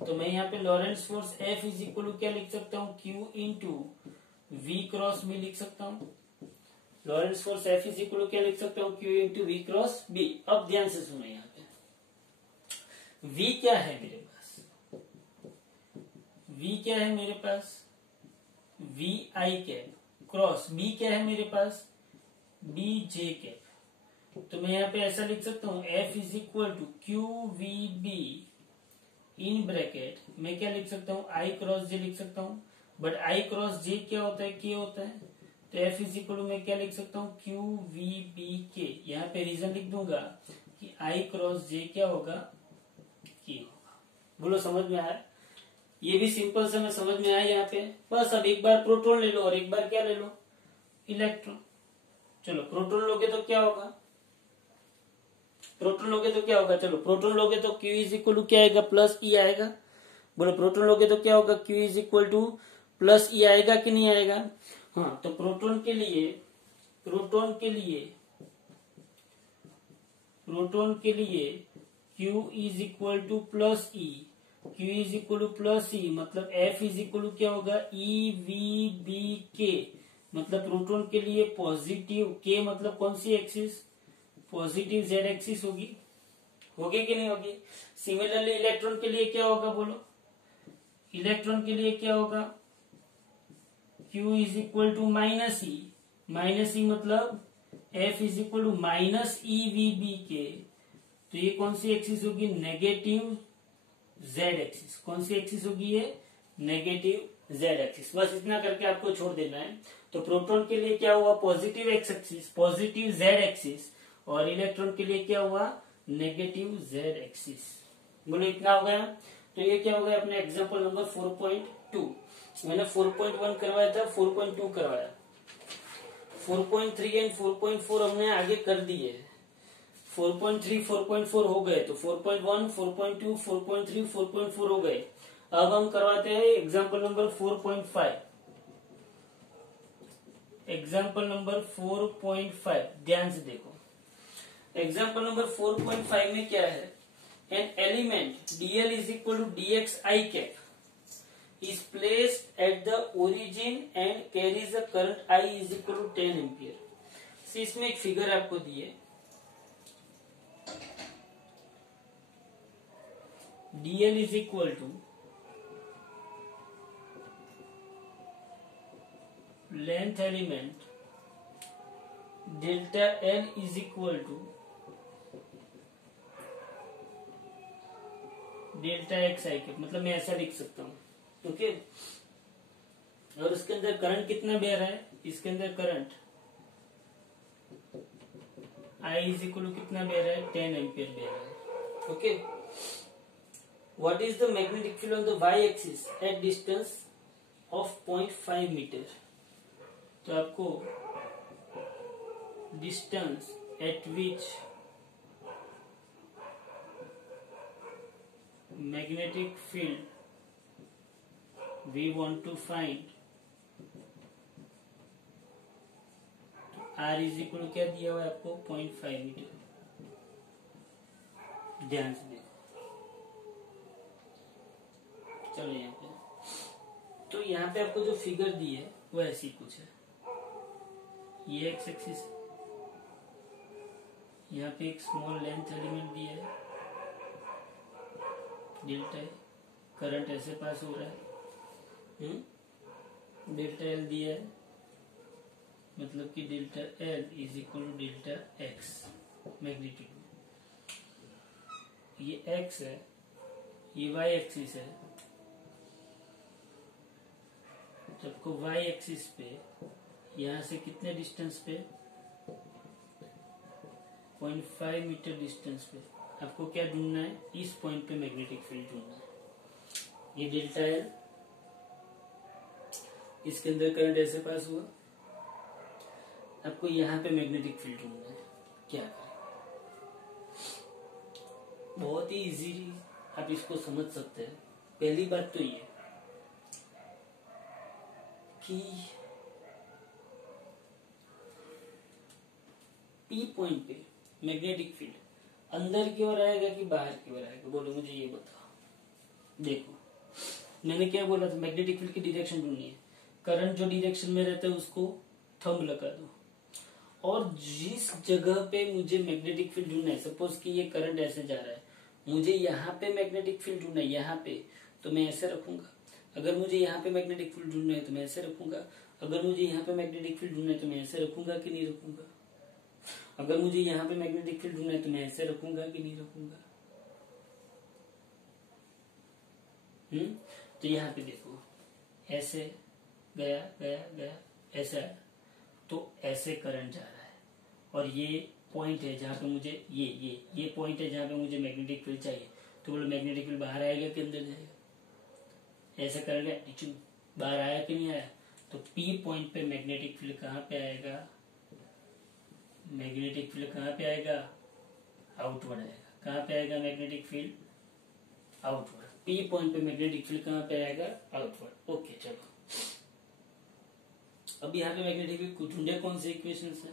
तो मैं यहाँ पे Lorentz force F is equal to क्या लिख सकता हूँ, Q into V cross B लिख सकता हूँ। Lorentz force F is equal to क्या लिख सकता हूँ, Q into V cross B। अब ध्यान से सुनो, यहाँ पे V क्या है मेरे पास, V क्या है मेरे पास, V I cap cross B क्या है मेरे पास, B J कैप। तो मैं यहाँ पे ऐसा लिख सकता हूँ, F is equal to Q V B in bracket मैं क्या लिख सकता हूँ, I क्रॉस J लिख सकता हूँ। बट I क्रॉस J क्या होता है, K होता है। तो F इज इक्वल टू मैं क्या लिख सकता हूँ, क्यू वी बी के। यहाँ पे रीजन लिख दूंगा कि I क्रॉस J क्या होगा, K होगा। बोलो समझ में आया? ये भी सिंपल से मैं समझ में आया यहाँ पे। बस अब एक बार प्रोटॉन ले लो और एक बार क्या ले लो, इलेक्ट्रॉन। चलो प्रोटॉन लोगे तो क्या होगा, प्रोटॉन लोगे तो क्या होगा, चलो प्रोटॉन लोगे तो Q इज इक्वल टू क्या आएगा, प्लस E आएगा। बोलो प्रोटॉन लोगे तो क्या होगा, Q is equal two plus E आएगा कि नहीं आएगा। हाँ, तो प्रोटॉन के लिए Q is equal two plus E, Q is equal two plus E, मतलब F इज इक्वल टू क्या होगा, EVBK। मतलब प्रोटॉन के लिए पॉजिटिव K, मतलब कौन सी एक्सिस, पॉजिटिव Z एक्सिस होगी कि नहीं होगी। सिमिलरली इलेक्ट्रॉन के लिए क्या होगा, बोलो इलेक्ट्रॉन के लिए क्या होगा, Q is equal to minus E, मतलब F is equal to minus EVBK। तो ये कौन सी एक्सिस होगी, नेगेटिव Z एक्सिस। कौन सी एक्सिस होगी ये, नेगेटिव Z एक्सिस। बस इतना करके आपको छोड़ देना है। तो प्रोटॉन के लिए क्या हुआ, positive x axis, positive Z axis, और इलेक्ट्रॉन के लिए क्या हुआ, नेगेटिव Z एक्सिस। बोलो इतना हो गया। तो ये क्या हो गया, अपने एग्जांपल नंबर 4.2। मैंने 4.1 करवाया था, 4.2 करवाया, 4.3 एंड 4.4 हमने आगे कर दिए। 4.3 4.4 हो गए, तो 4.1 4.2 4.3 4.4 हो गए। अब हम करवाते हैं एग्जांपल नंबर 4.5। एग्जांपल नंबर 4.5 ध्यान से देखो। एग्जांपल नंबर 4.5 में क्या है, an element dl is equal to dx I cap is placed at the origin and carries a current I is equal to 10 ampere. इसमें एक फिगर आपको दी है, dl is equal to length element delta L is equal to delta x I cap. मतलब मैं ऐसा लिख सकता हूँ, ओके। और उसके अंदर करंट कितना बह रहा है, इसके अंदर current I is equal to कितना बह रहा है, 10 एम्पियर बह रहा है, okay. What is the magnetic field on the y axis at distance of 0.5 metre. तो आपको distance at which magnetic field we want to find, R is equal क्या दिया हुआ है आपको, 0.5 मीटर। ध्यान से देखो, चलो यहाँ पे। तो यहाँ पे आपको जो फिगर दी है वो ऐसी कुछ है, ये एक्स एक्सिस, यहाँ पे एक स्मॉल लेंथ एलिमेंट दिया है डेल्टा है, करंट ऐसे पास हो रहा है, डेल्टा एल दिया है, मतलब कि delta L is equal to delta X magnitude. ये एक्स है, ये वाई एक्सिस है। तो आपको वाई एक्सिस पे यहां से कितने डिस्टेंस पे, 0.5 मीटर डिस्टेंस पे आपको क्या ढूंढना है, इस पॉइंट पे मैग्नेटिक फील्ड ढूंढना है। ये डेल्टा एल, इसके अंदर करंट ऐसे पास हुआ, आपको यहाँ पे मैग्नेटिक फील्ड ढूंढना है। क्या करें, बहुत ही इजीली आप इसको समझ सकते हैं। पहली बात तो ये कि P पॉइंट पे मैग्नेटिक फील्ड अंदर की ओर आएगा कि बाहर की ओर आएगा, बोलो मुझे ये बताओ। देखो मैंने क्या बोला था, मैग्नेटिक फील्ड की डायरेक्शन ढूंढनी है। करंट जो डायरेक्शन में रहता है उसको थंब लगा दो, और जिस जगह पे मुझे मैग्नेटिक फील्ड ढूंढना है, सपोज कि ये करंट ऐसे जा रहा है, मुझे यहाँ पे मैग्नेटिक फील्ड ढूंढना है, यहाँ पे, तो मैं ऐसे रखूंगा। अगर मुझे यहाँ पे मैग्नेटिक फील्ड ढूंढना है तो मैं ऐसे रखूंगा। अगर मुझे यहाँ पे मैग्नेटिक फील्ड ढूंढना है तो मैं ऐसे रखूंगा कि नहीं रखूंगा। अगर मुझे यहाँ पे मैग्नेटिक फील्ड ढूंढना है तो मैं ऐसे रखूंगा कि नहीं रखूंगा। तो यहाँ पे देखो ऐसे गया गया गया, ऐसा है, तो ऐसे करंट जा रहा है, और ये पॉइंट है जहाँ पे मुझे ये पॉइंट है जहाँ पे मुझे मैग्नेटिक फील्ड चाहिए। तो बोलो मैग्नेटिक फील्ड बाहर आएगा कि अंदर जाएगा। ऐसा करंट है टीचिंग बाहर आया कि नहीं आया। तो पी पॉइंट पे मैग्नेटिक फील्ड कहाँ पे आएगा, मैग्नेटिक फील्ड कहाँ पे आएगा, आउटवर्ड आएगा। कहाँ पे आएगा magnetic field, outward. P point पे मैग्नेटिक फील्ड कहाँ पे आएगा, आउटवर्ड। ओके चलो, अब यहाँ पे मैग्नेटिक फील्ड ढूंढे कौन से इक्वेशन से,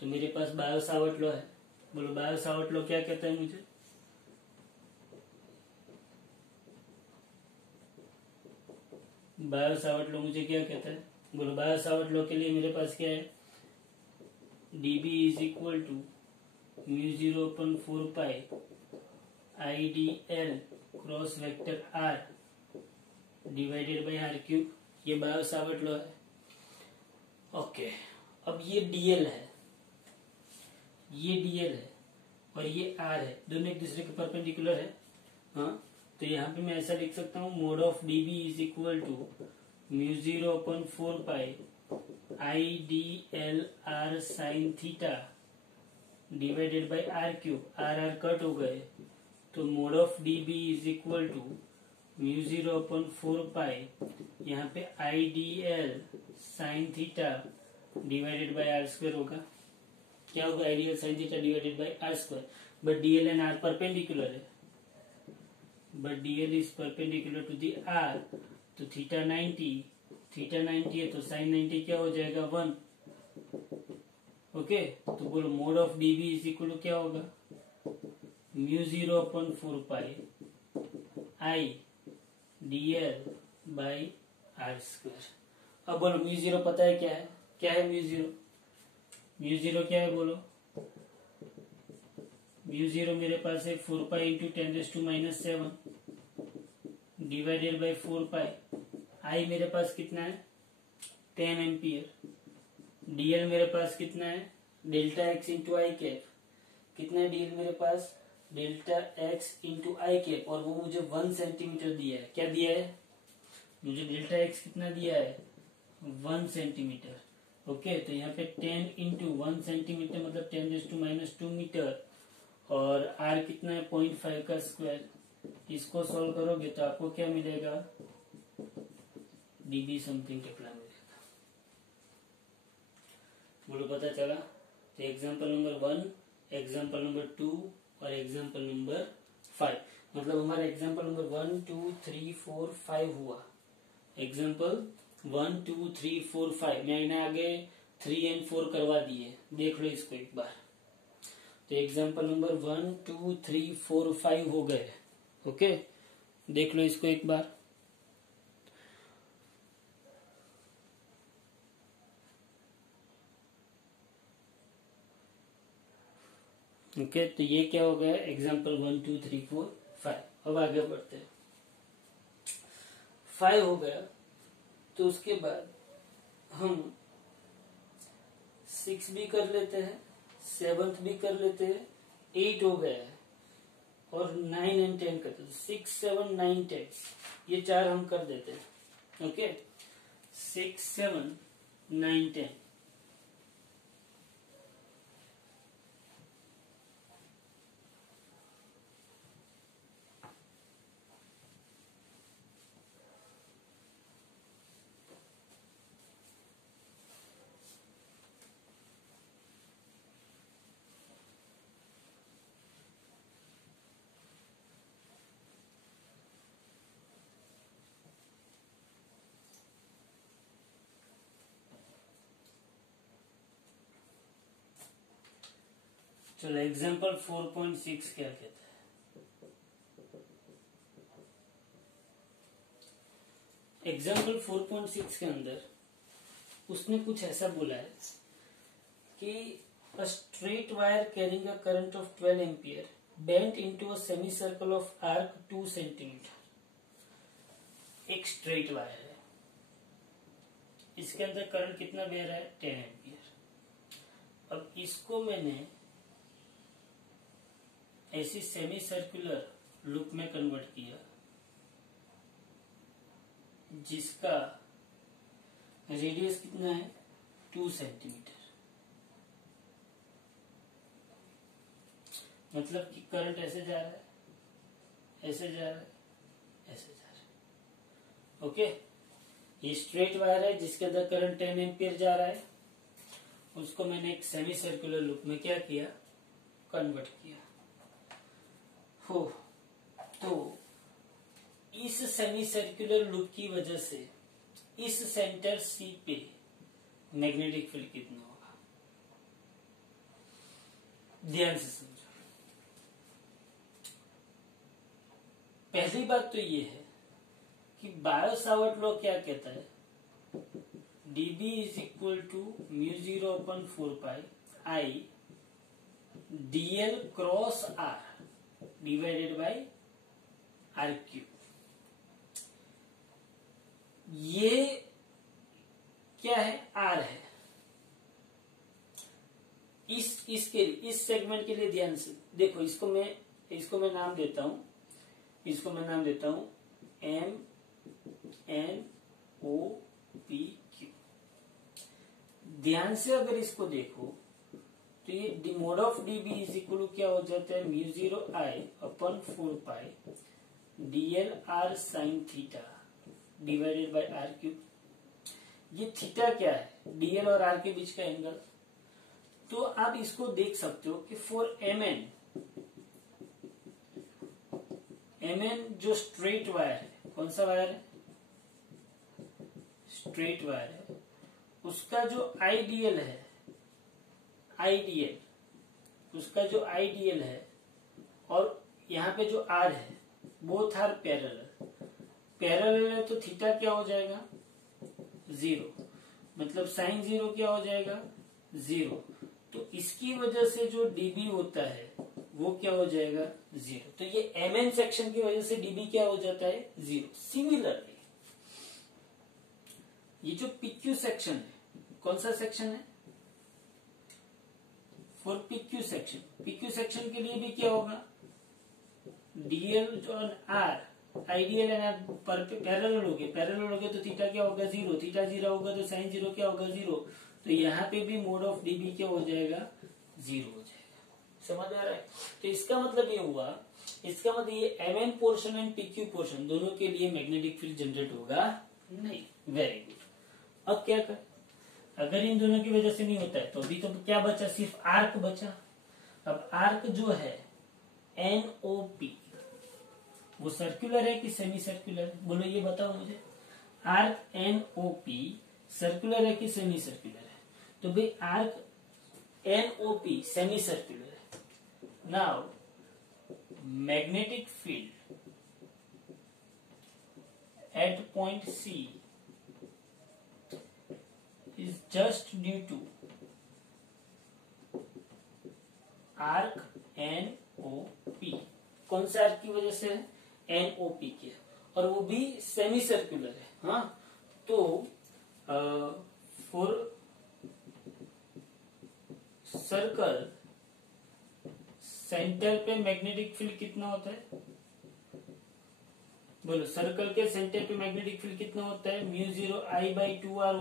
तो मेरे पास बायो सावर्ट लॉ है। बोलो बायो सावर्ट लॉ क्या कहता है मुझे, बायो सावर्ट लॉ मुझे क्या कहता है। बोलो बायो सावर्ट लॉ के लिए मेरे पास क्या है, dB is equal to μ0/4π IDL cross vector R divided by R3। ये बायो सावर्ट लॉ है। ओके, अब ये dl है, ये dl है और ये R है, दोनों एक दूसरे के परपेंडिकुलर है। हाँ, तो यहाँ पे मैं ऐसा लिख सकता हूँ, mod of dB is equal to μ0/4π IDL R sine theta divided by R3। R cut हो गए, तो mod of dB is equal to μ0/4π यहाँ पे IDL sine theta divided by R² होगा। क्या होगा, IDL sine theta divided by R²। But DL and R perpendicular है, but DL is perpendicular to the R, तो थीटा 90 है, तो साइन 90 क्या हो जाएगा, 1। ओके, तो बोलो mod of dB is equal to क्या होगा, μ0/4π IDL बाई R²। अब बोलो μ0 पता है क्या है, क्या है μ0, μ0 क्या है बोलो, μ0 मेरे पास है 4π इंटू 10⁻⁻7 डिवाइडेड बाई 4π। I मेरे पास कितना है, 10 एम्पियर। DL मेरे पास कितना है, डेल्टा x इंटू आई कैप। कितना है DL मेरे पास, डेल्टा x इंटू आई कैप, और वो मुझे 1 सेंटीमीटर दिया है। क्या दिया है मुझे, डेल्टा x कितना दिया है, 1 सेंटीमीटर। ओके, तो यहाँ पे 10 इंटू 1 सेंटीमीटर मतलब 10⁻² मीटर, और R कितना है, 0.5 का स्क्वायर। इसको सॉल्व करोगे तो आपको क्या मिलेगा, dB समथिंग कितना मिलेगा, बोलो पता चला। तो एग्जांपल नंबर 1, एग्जांपल नंबर 2 और एग्जांपल नंबर 5, मतलब हमारा एग्जांपल नंबर 1 2 3 4 5 हुआ। एग्जांपल 1 2 3 4 5 मैंने आगे 3 एंड 4 करवा दिए, देख लो इसको एक बार। तो एग्जांपल नंबर 1 2 3 4 5 हो गए। ओके, देख लो इसको एक बार। ओके, तो ये क्या हो गया, एग्जांपल 1 2 3 4 5। अब आगे बढ़ते हैं। 5 हो गया, तो उसके बाद हम 6 भी कर लेते हैं, 7 भी कर लेते हैं, 8 हो गया है, और 9 एंड 10 करते हैं। 6 7 9 10 ये 4 हम कर देते हैं। ओके, 6 7 9 10। चलो एग्जाम्पल 4.6 क्या कहता है। एग्जाम्पल 4.6 के अंदर उसने कुछ ऐसा बोला है कि a straight wire carrying a current of 12 ampere bent into a semicircle of arc 2 centimeter। एक स्ट्रेट वायर है, इसके अंदर करंट कितना बह रहा है 10 एम्पियर। अब इसको मैंने ऐसी सेमी सर्कुलर लूप में कन्वर्ट किया जिसका रेडियस कितना है 2 सेंटीमीटर। मतलब कि करंट ऐसे जा रहा है, ऐसे जा रहा है, ऐसे जा रहा है। ओके, ये स्ट्रेट वायर है जिसके अंदर करंट 10 एम्पियर जा रहा है, उसको मैंने एक सेमी सर्कुलर लूप में क्या किया, कन्वर्ट किया। हो तो इस सेमी सर्कुलर लूप की वजह से इस सेंटर सी पे मैग्नेटिक फील्ड कितना होगा, ध्यान से समझो। पहली बात तो ये है कि बायो-सावर्ट लॉ क्या कहता है, dB is equal to mu 0 upon 4 pi I dl cross r divided by R cube. ये क्या है, r है। इस सेगमेंट के लिए ध्यान से देखो, इसको मैं नाम देता हूं, इसको मैं नाम देता हूं M N O P Q। ध्यान से अगर इसको देखो तो ये mod of dB is equal क्या हो जाता है, mu 0 I upon 4 pi dl r sine theta divided by R cube. ये थीटा क्या है, dl और r के बीच का एंगल। तो आप इसको देख सकते हो कि फॉर mn जो स्ट्रेट वायर है, कौन सा वायर है, स्ट्रेट वायर है, उसका जो आइडियल है, उसका जो आइडियल है और यहाँ पे जो r है, बोथ आर पैरेलल है, तो थीटा क्या हो जाएगा 0, मतलब साइन 0 क्या हो जाएगा 0। तो इसकी वजह से जो dB होता है वो क्या हो जाएगा 0। तो ये mn सेक्शन की वजह से dB क्या हो जाता है 0। सिमिलरली ये जो PQ सेक्शन है, कौन सा सेक्शन है, फॉर PQ सेक्शन के लिए भी क्या होगा, dl और r आइडियल एंड पैरेलल हो गए तो थीटा क्या होगा 0, थीटा 0 होगा तो साइन 0 क्या होगा 0। तो यहाँ पे भी मोड ऑफ dB क्या हो जाएगा 0 हो जाएगा। समझ आ रहा है। तो इसका मतलब ये हुआ, इसका मतलब ये mn portion and PQ portion दोनों के लिए मैग्नेटिक फील्ड जनरेट होगा नहीं। Very good. अब क्या कर, अगर इन दोनों की वजह से नहीं होता है तो अभी तो क्या बचा, सिर्फ आर्क बचा। अब आर्क जो है NOP वो सर्कुलर है कि सेमी सर्कुलर, बोलो ये बताओ मुझे। आर्क NOP सर्कुलर है कि सेमी सर्कुलर है, तो भाई आर्क NOP सेमी सर्कुलर है। Now magnetic field eight point C is just due to arc NOP। कौन सा आर्क की वजह से है, NOP के, और वो भी सेमी सर्कुलर है। हाँ, तो फॉर सर्कल सेंटर पे मैग्नेटिक फील्ड कितना होता है, बोलो सर्कल के सेंटर पे मैग्नेटिक फील्ड कितना होता है, म्यू 0 I बाई 2r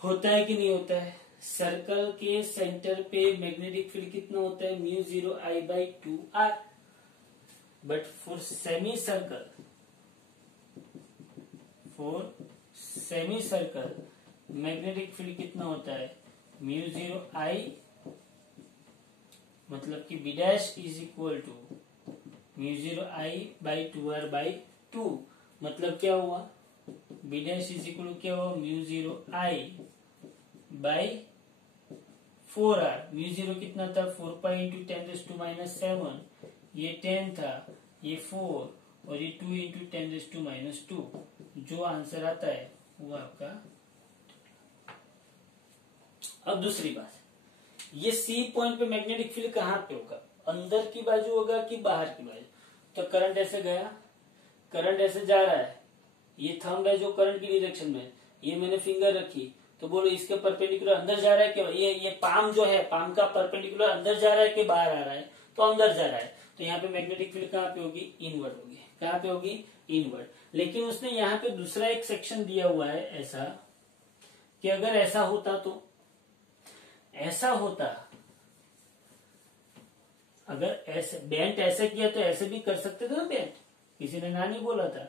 होता है कि नहीं होता है। सर्कल के सेंटर पे मैग्नेटिक फील्ड कितना होता है, mu 0 I by 2r। But for semi circle magnetic field कितना होता है, म्यू 0 I, मतलब कि B dash is equal to mu 0 I by 2r by 2। मतलब क्या हुआ, B dash is equal to क्या हुआ, mu 0 I by 4r, mu zero कितना था 4 पाई इंटू 10⁻⁷, ये 10 था, ये 4 और ये 2 इंटू 10⁻²। जो आंसर आता है वो आपका। अब दूसरी बात, ये सी पॉइंट पे मैग्नेटिक फील्ड कहाँ पे होगा, अंदर की बाजू होगा कि बाहर की बाजू। तो करंट ऐसे गया, करंट ऐसे जा रहा है, ये थंब है जो करंट की डायरेक्शन में, ये मैंने फिंगर रखी, तो बोलो इसके परपेंडिकुलर अंदर जा रहा है कि ये पाम जो है, पाम का परपेंडिकुलर अंदर जा रहा है कि बाहर आ रहा है, तो अंदर जा रहा है। तो यहाँ पे मैग्नेटिक फील्ड कहाँ पे होगी, इनवर्ड होगी। कहाँ पे होगी, इनवर्ड। लेकिन उसने यहाँ पे दूसरा एक सेक्शन दिया हुआ है ऐसा कि अगर ऐसा होता तो ऐसा होता, अगर ऐसे बेंट ऐसे किया तो ऐसे भी कर सकते थे ना बेंट, किसी ने ना नहीं बोला था।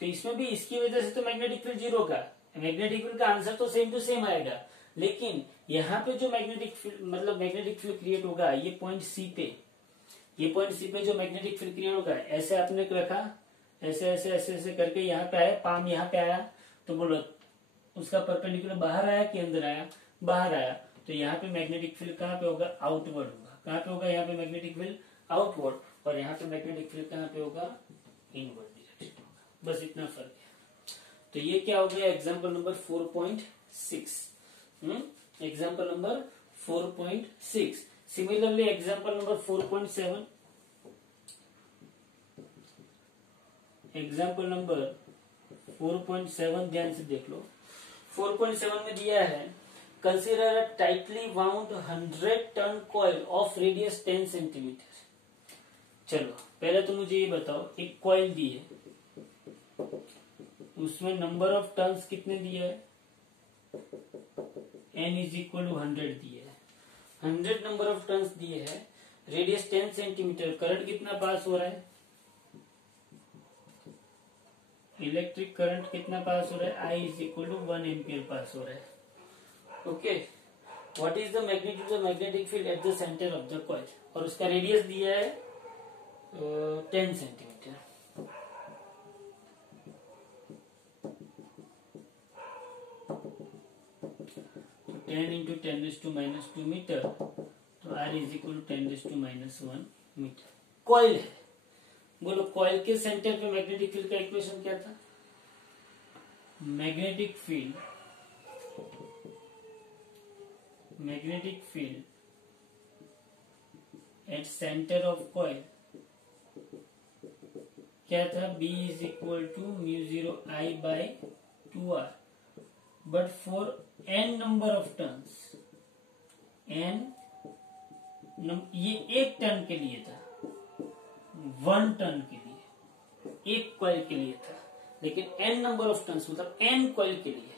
तो इसमें भी इसकी वजह से तो मैग्नेटिक फील्ड जीरो का, मैग्नेटिक फील्ड का आंसर तो सेम टू सेम आएगा। लेकिन यहाँ पे जो मैग्नेटिक फील्ड मतलब मैग्नेटिक फील्ड क्रिएट होगा, ये पॉइंट सी पे, ये पॉइंट सी पे जो मैग्नेटिक फील्ड क्रिएट होगा, ऐसे आपने रखा, ऐसे ऐसे ऐसे ऐसे करके यहाँ पे आया, पाम यहाँ पे आया, तो बोलो उसका परपेंडिकुलर बाहर आया कि अंदर आया, बाहर आया। तो यहाँ पे मैग्नेटिक फील्ड कहाँ पे होगा, आउटवर्ड होगा। कहाँ पे होगा, यहाँ पे मैग्नेटिक फील्ड आउटवर्ड, और यहाँ पे मैग्नेटिक फील्ड कहाँ पे होगा, इनवर्ड डायरेक्शन होगा। बस इतना फर्क है। तो ये क्या हो गया, example number 4.6। Example number 4.6। Similarly example number 4.7, example number 4.7 ध्यान से देख लो। 4.7 में दिया है, consider a tightly wound 100 turn coil of radius 10 centimetre. चलो पहले तो मुझे ये बताओ, एक कॉइल दी है, उसमें नंबर ऑफ टर्न्स कितने दिए है, n इज इक्वल टू 100 दिए है, 100 नंबर ऑफ टर्न्स दिए है, रेडियस 10 सेंटीमीटर, करंट कितना पास हो रहा है, इलेक्ट्रिक करंट कितना पास हो रहा है, I is equal to 1 ampere pass हो रहा है। Okay, what is the magnitude of magnetic field at the centre of the coil, और उसका रेडियस दिया है 10 सेंटीमीटर। तो 10 इंटू 10⁻² मीटर, तो R is equal to 10⁻⁻1 metre. Coil है, बोलो कॉइल के सेंटर पे मैग्नेटिक फील्ड का इक्वेशन क्या था, magnetic field at centre of coil क्या था, B is equal to μ0I/2r, but for n number of turns, ये एक टर्न के लिए था, 1 टर्न के लिए, एक कॉइल के लिए था, लेकिन n नंबर ऑफ टर्न्स मतलब n कॉइल के लिए,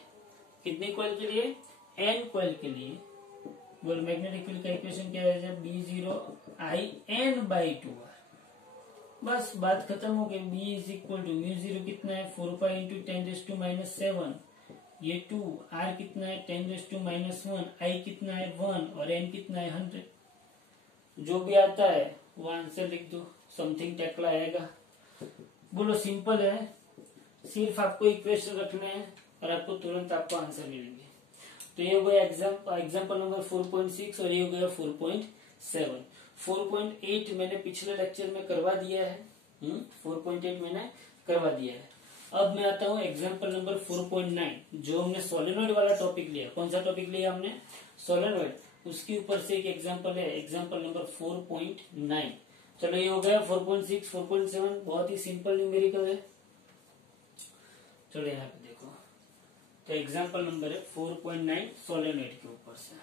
कितने कॉइल के लिए, n कॉइल के लिए। बोल मैग्नेटिक फील्ड का इक्वेशन क्या है, B0IN/2r। बस बात खत्म हो गई। B इज इक्वल टू μ0 कितना है 4 पाई इंटू 10⁻⁷, ये 2, R कितना है 10⁻⁻1, I कितना है 1 और n कितना है 100। जो भी आता है वो आंसर लिख दो, समथिंग टैकला आएगा। बोलो सिंपल है, सिर्फ आपको इक्वेशन रखने हैं और आपको तुरंत आपको आंसर मिलेंगे। तो ये हो गया एग्जाम्पल नंबर 4.6 और ये हो गया 4.7। 4.8 मैंने पिछले लेक्चर में करवा दिया है, 4.8 मैंने करवा दिया है। अब मैं आता हूँ एग्जाम्पल नंबर 4.9, जो हमने सोलेनॉइड वाला टॉपिक लिया। कौन सा टॉपिक लिया हमने, सोलेनॉइड, उसके ऊपर से एक एग्जाम्पल है, एग्जाम्पल नंबर 4.9। चलो ये हो गया 4.6, 4.7, बहुत ही सिंपल न्यूमेरिकल है। चलो यहाँ पे देखो, तो एग्जाम्पल नंबर है 4.9 सोलेनॉइड के ऊपर से।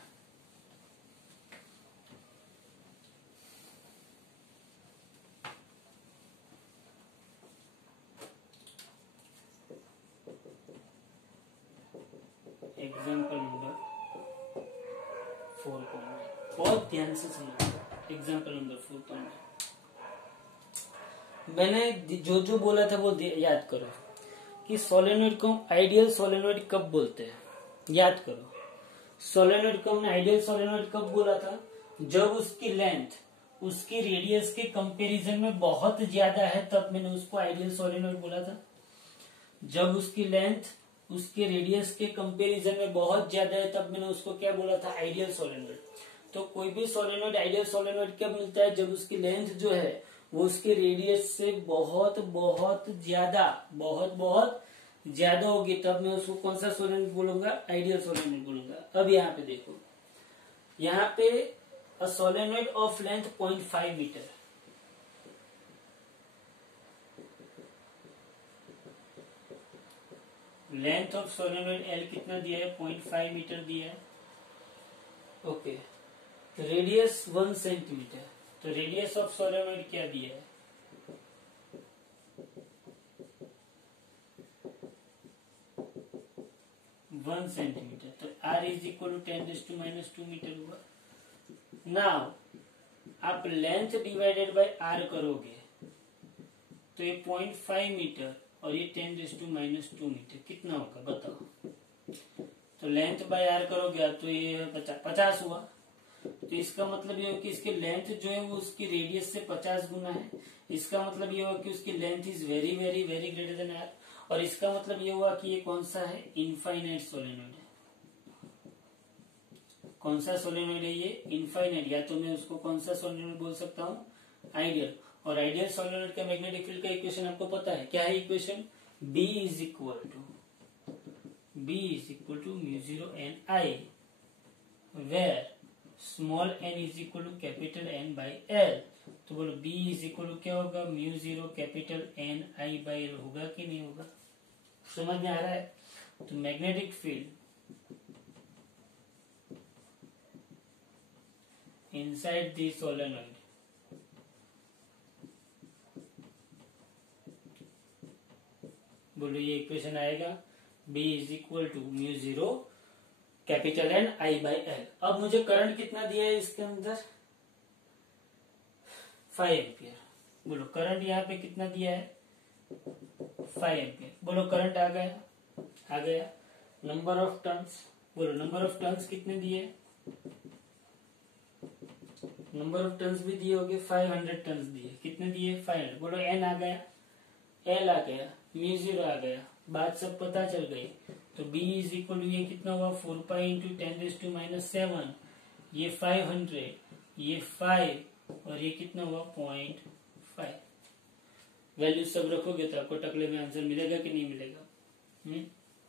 एग्जाम्पल नंबर 4.9, बहुत ध्यान से समझो। एग्जाम्पल नंबर 4.9 मैंने जो जो बोला था वो याद करो कि सोलेनॉइड को आइडियल सोलेनॉइड कब बोलते हैं, याद करो। सोलेनॉइड को हमने आइडियल सोलेनॉइड कब बोला था, जब उसकी लेंथ उसकी रेडियस के कंपैरिजन में बहुत ज्यादा है, तब मैंने उसको आइडियल सोलेनॉइड बोला था। जब उसकी लेंथ उसके रेडियस के कंपैरिजन में बहुत ज्यादा है, तब मैंने उसको क्या बोला था, आइडियल सोलेनॉइड। तो कोई भी सोलेनोइड आइडियल सोलेनोइड कब मिलता है, जब उसकी लेंथ जो है वो उसके रेडियस से बहुत बहुत ज्यादा होगी, तब मैं उसको कौन सा सोलेनोइड बोलूंगा, आइडियल सोलेनोइड बोलूंगा। अब यहाँ पे देखो, यहाँ पे a solenoid of length 0.5 metre, length of solenoid L कितना दिया है, 0.5 मीटर दिया है। ओके, रेडियस 1 सेंटीमीटर, तो रेडियस ऑफ सोलेनोइड क्या दिया है, 1 सेंटीमीटर, तो R is equal to 10⁻² metre हुआ। नाउ आप लेंथ डिवाइडेड बाय R करोगे तो ये 0.5 मीटर और ये 10⁻² मीटर कितना होगा बताओ। तो लेंथ बाय R करोगे तो ये 50 हुआ। तो इसका मतलब ये हो कि इसकी लेंथ जो है वो उसकी रेडियस से 50 गुना है। इसका मतलब ये हुआ कि उसकी length is very very very greater than R, और इसका मतलब ये हुआ कि ये कौन सा है, इनफाइनाइट सोलेनोइड है। कौन सा सोलेनोइड है ये, इनफाइनाइट, या तो मैं उसको कौन सा सोलेनोइड बोल सकता हूँ, आइडियल। और आइडियल सोलेनोइड का मैग्नेटिक फील्ड का इक्वेशन आपको पता है, क्या है equation, B is equal to μ0 n I, where small n is equal to capital N by L। तो बोलो B इज इक्वल टू क्या होगा, μ0 capital N I by L होगा कि नहीं होगा, समझ में आ रहा है। तो magnetic field inside the solenoid बोलो ये इक्वेशन आएगा, B is equal to μ0 capital N I by L। अब मुझे करंट कितना दिया है इसके अंदर, 5 एम्पियर। बोलो करंट यहाँ पे कितना दिया है, 5 एम्पियर। बोलो करंट आ गया। नंबर ऑफ टर्न्स, बोलो नंबर ऑफ टर्न्स कितने दिए, नंबर ऑफ टर्न्स भी दिए होंगे, 500 टर्न्स दिए, कितने दिए, 500। बोलो N आ गया, L आ गया, μ0 आ गया, बात सब पता चल गई। तो B इज इक्वल टू ये कितना हुआ, 4 पाई इंटू 10⁻⁷, ये 500, ये 5 और ये कितना हुआ 0.5। वैल्यू सब रखोगे तो आपको टकले में आंसर मिलेगा कि नहीं मिलेगा।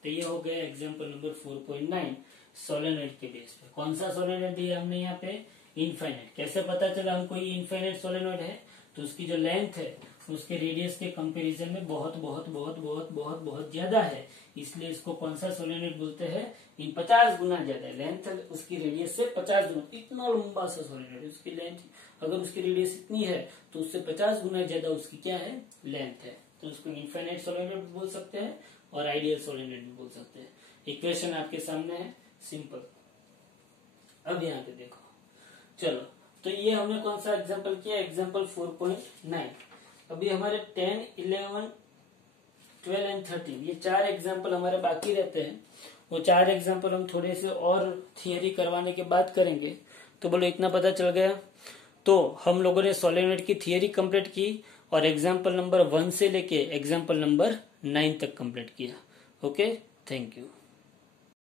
तो ये हो गया एग्जांपल नंबर 4.9 सोलेनोइड के बेस पे। कौन सा सोलेनोइड दिया हमने यहाँ पे, इनफाइनाइट। कैसे पता चला हमको ये इनफाइनाइट सोलेनोइड है, तो उसकी जो लेंथ है उसके रेडियस के कंपैरिजन में बहुत बहुत बहुत बहुत बहुत बहुत ज्यादा है, इसलिए इसको कौन सा सोलेनोइड बोलते हैं, इन 50 गुना ज्यादा है लेंथ उसकी रेडियस से 50 गुना। इतना लंबा सा सोलेनोइड, उसकी लेंथ अगर उसकी रेडियस इतनी है तो उससे 50 गुना ज्यादा उसकी क्या है, लेंथ है। तो उसको इनफाइनाइट सोलेनोइड बोल सकते हैं और आइडियल सोलेनोइड भी बोल सकते हैं। इक्वेशन आपके सामने है, सिंपल। अब यहाँ पे देखो, चलो तो ये हमने कौन सा एग्जाम्पल किया, एग्जाम्पल 4.9। अभी हमारे 10, 11, 12 एंड 13 ये 4 एग्जाम्पल हमारे बाकी रहते हैं। वो 4 एग्जाम्पल हम थोड़े से और थियरी करवाने के बाद करेंगे। तो बोलो इतना पता चल गया। तो हम लोगों ने सोलेनोइड की थियरी कंप्लीट की और एग्जाम्पल नंबर 1 से लेके एग्जाम्पल नंबर 9 तक कंप्लीट किया। Okay, thank you.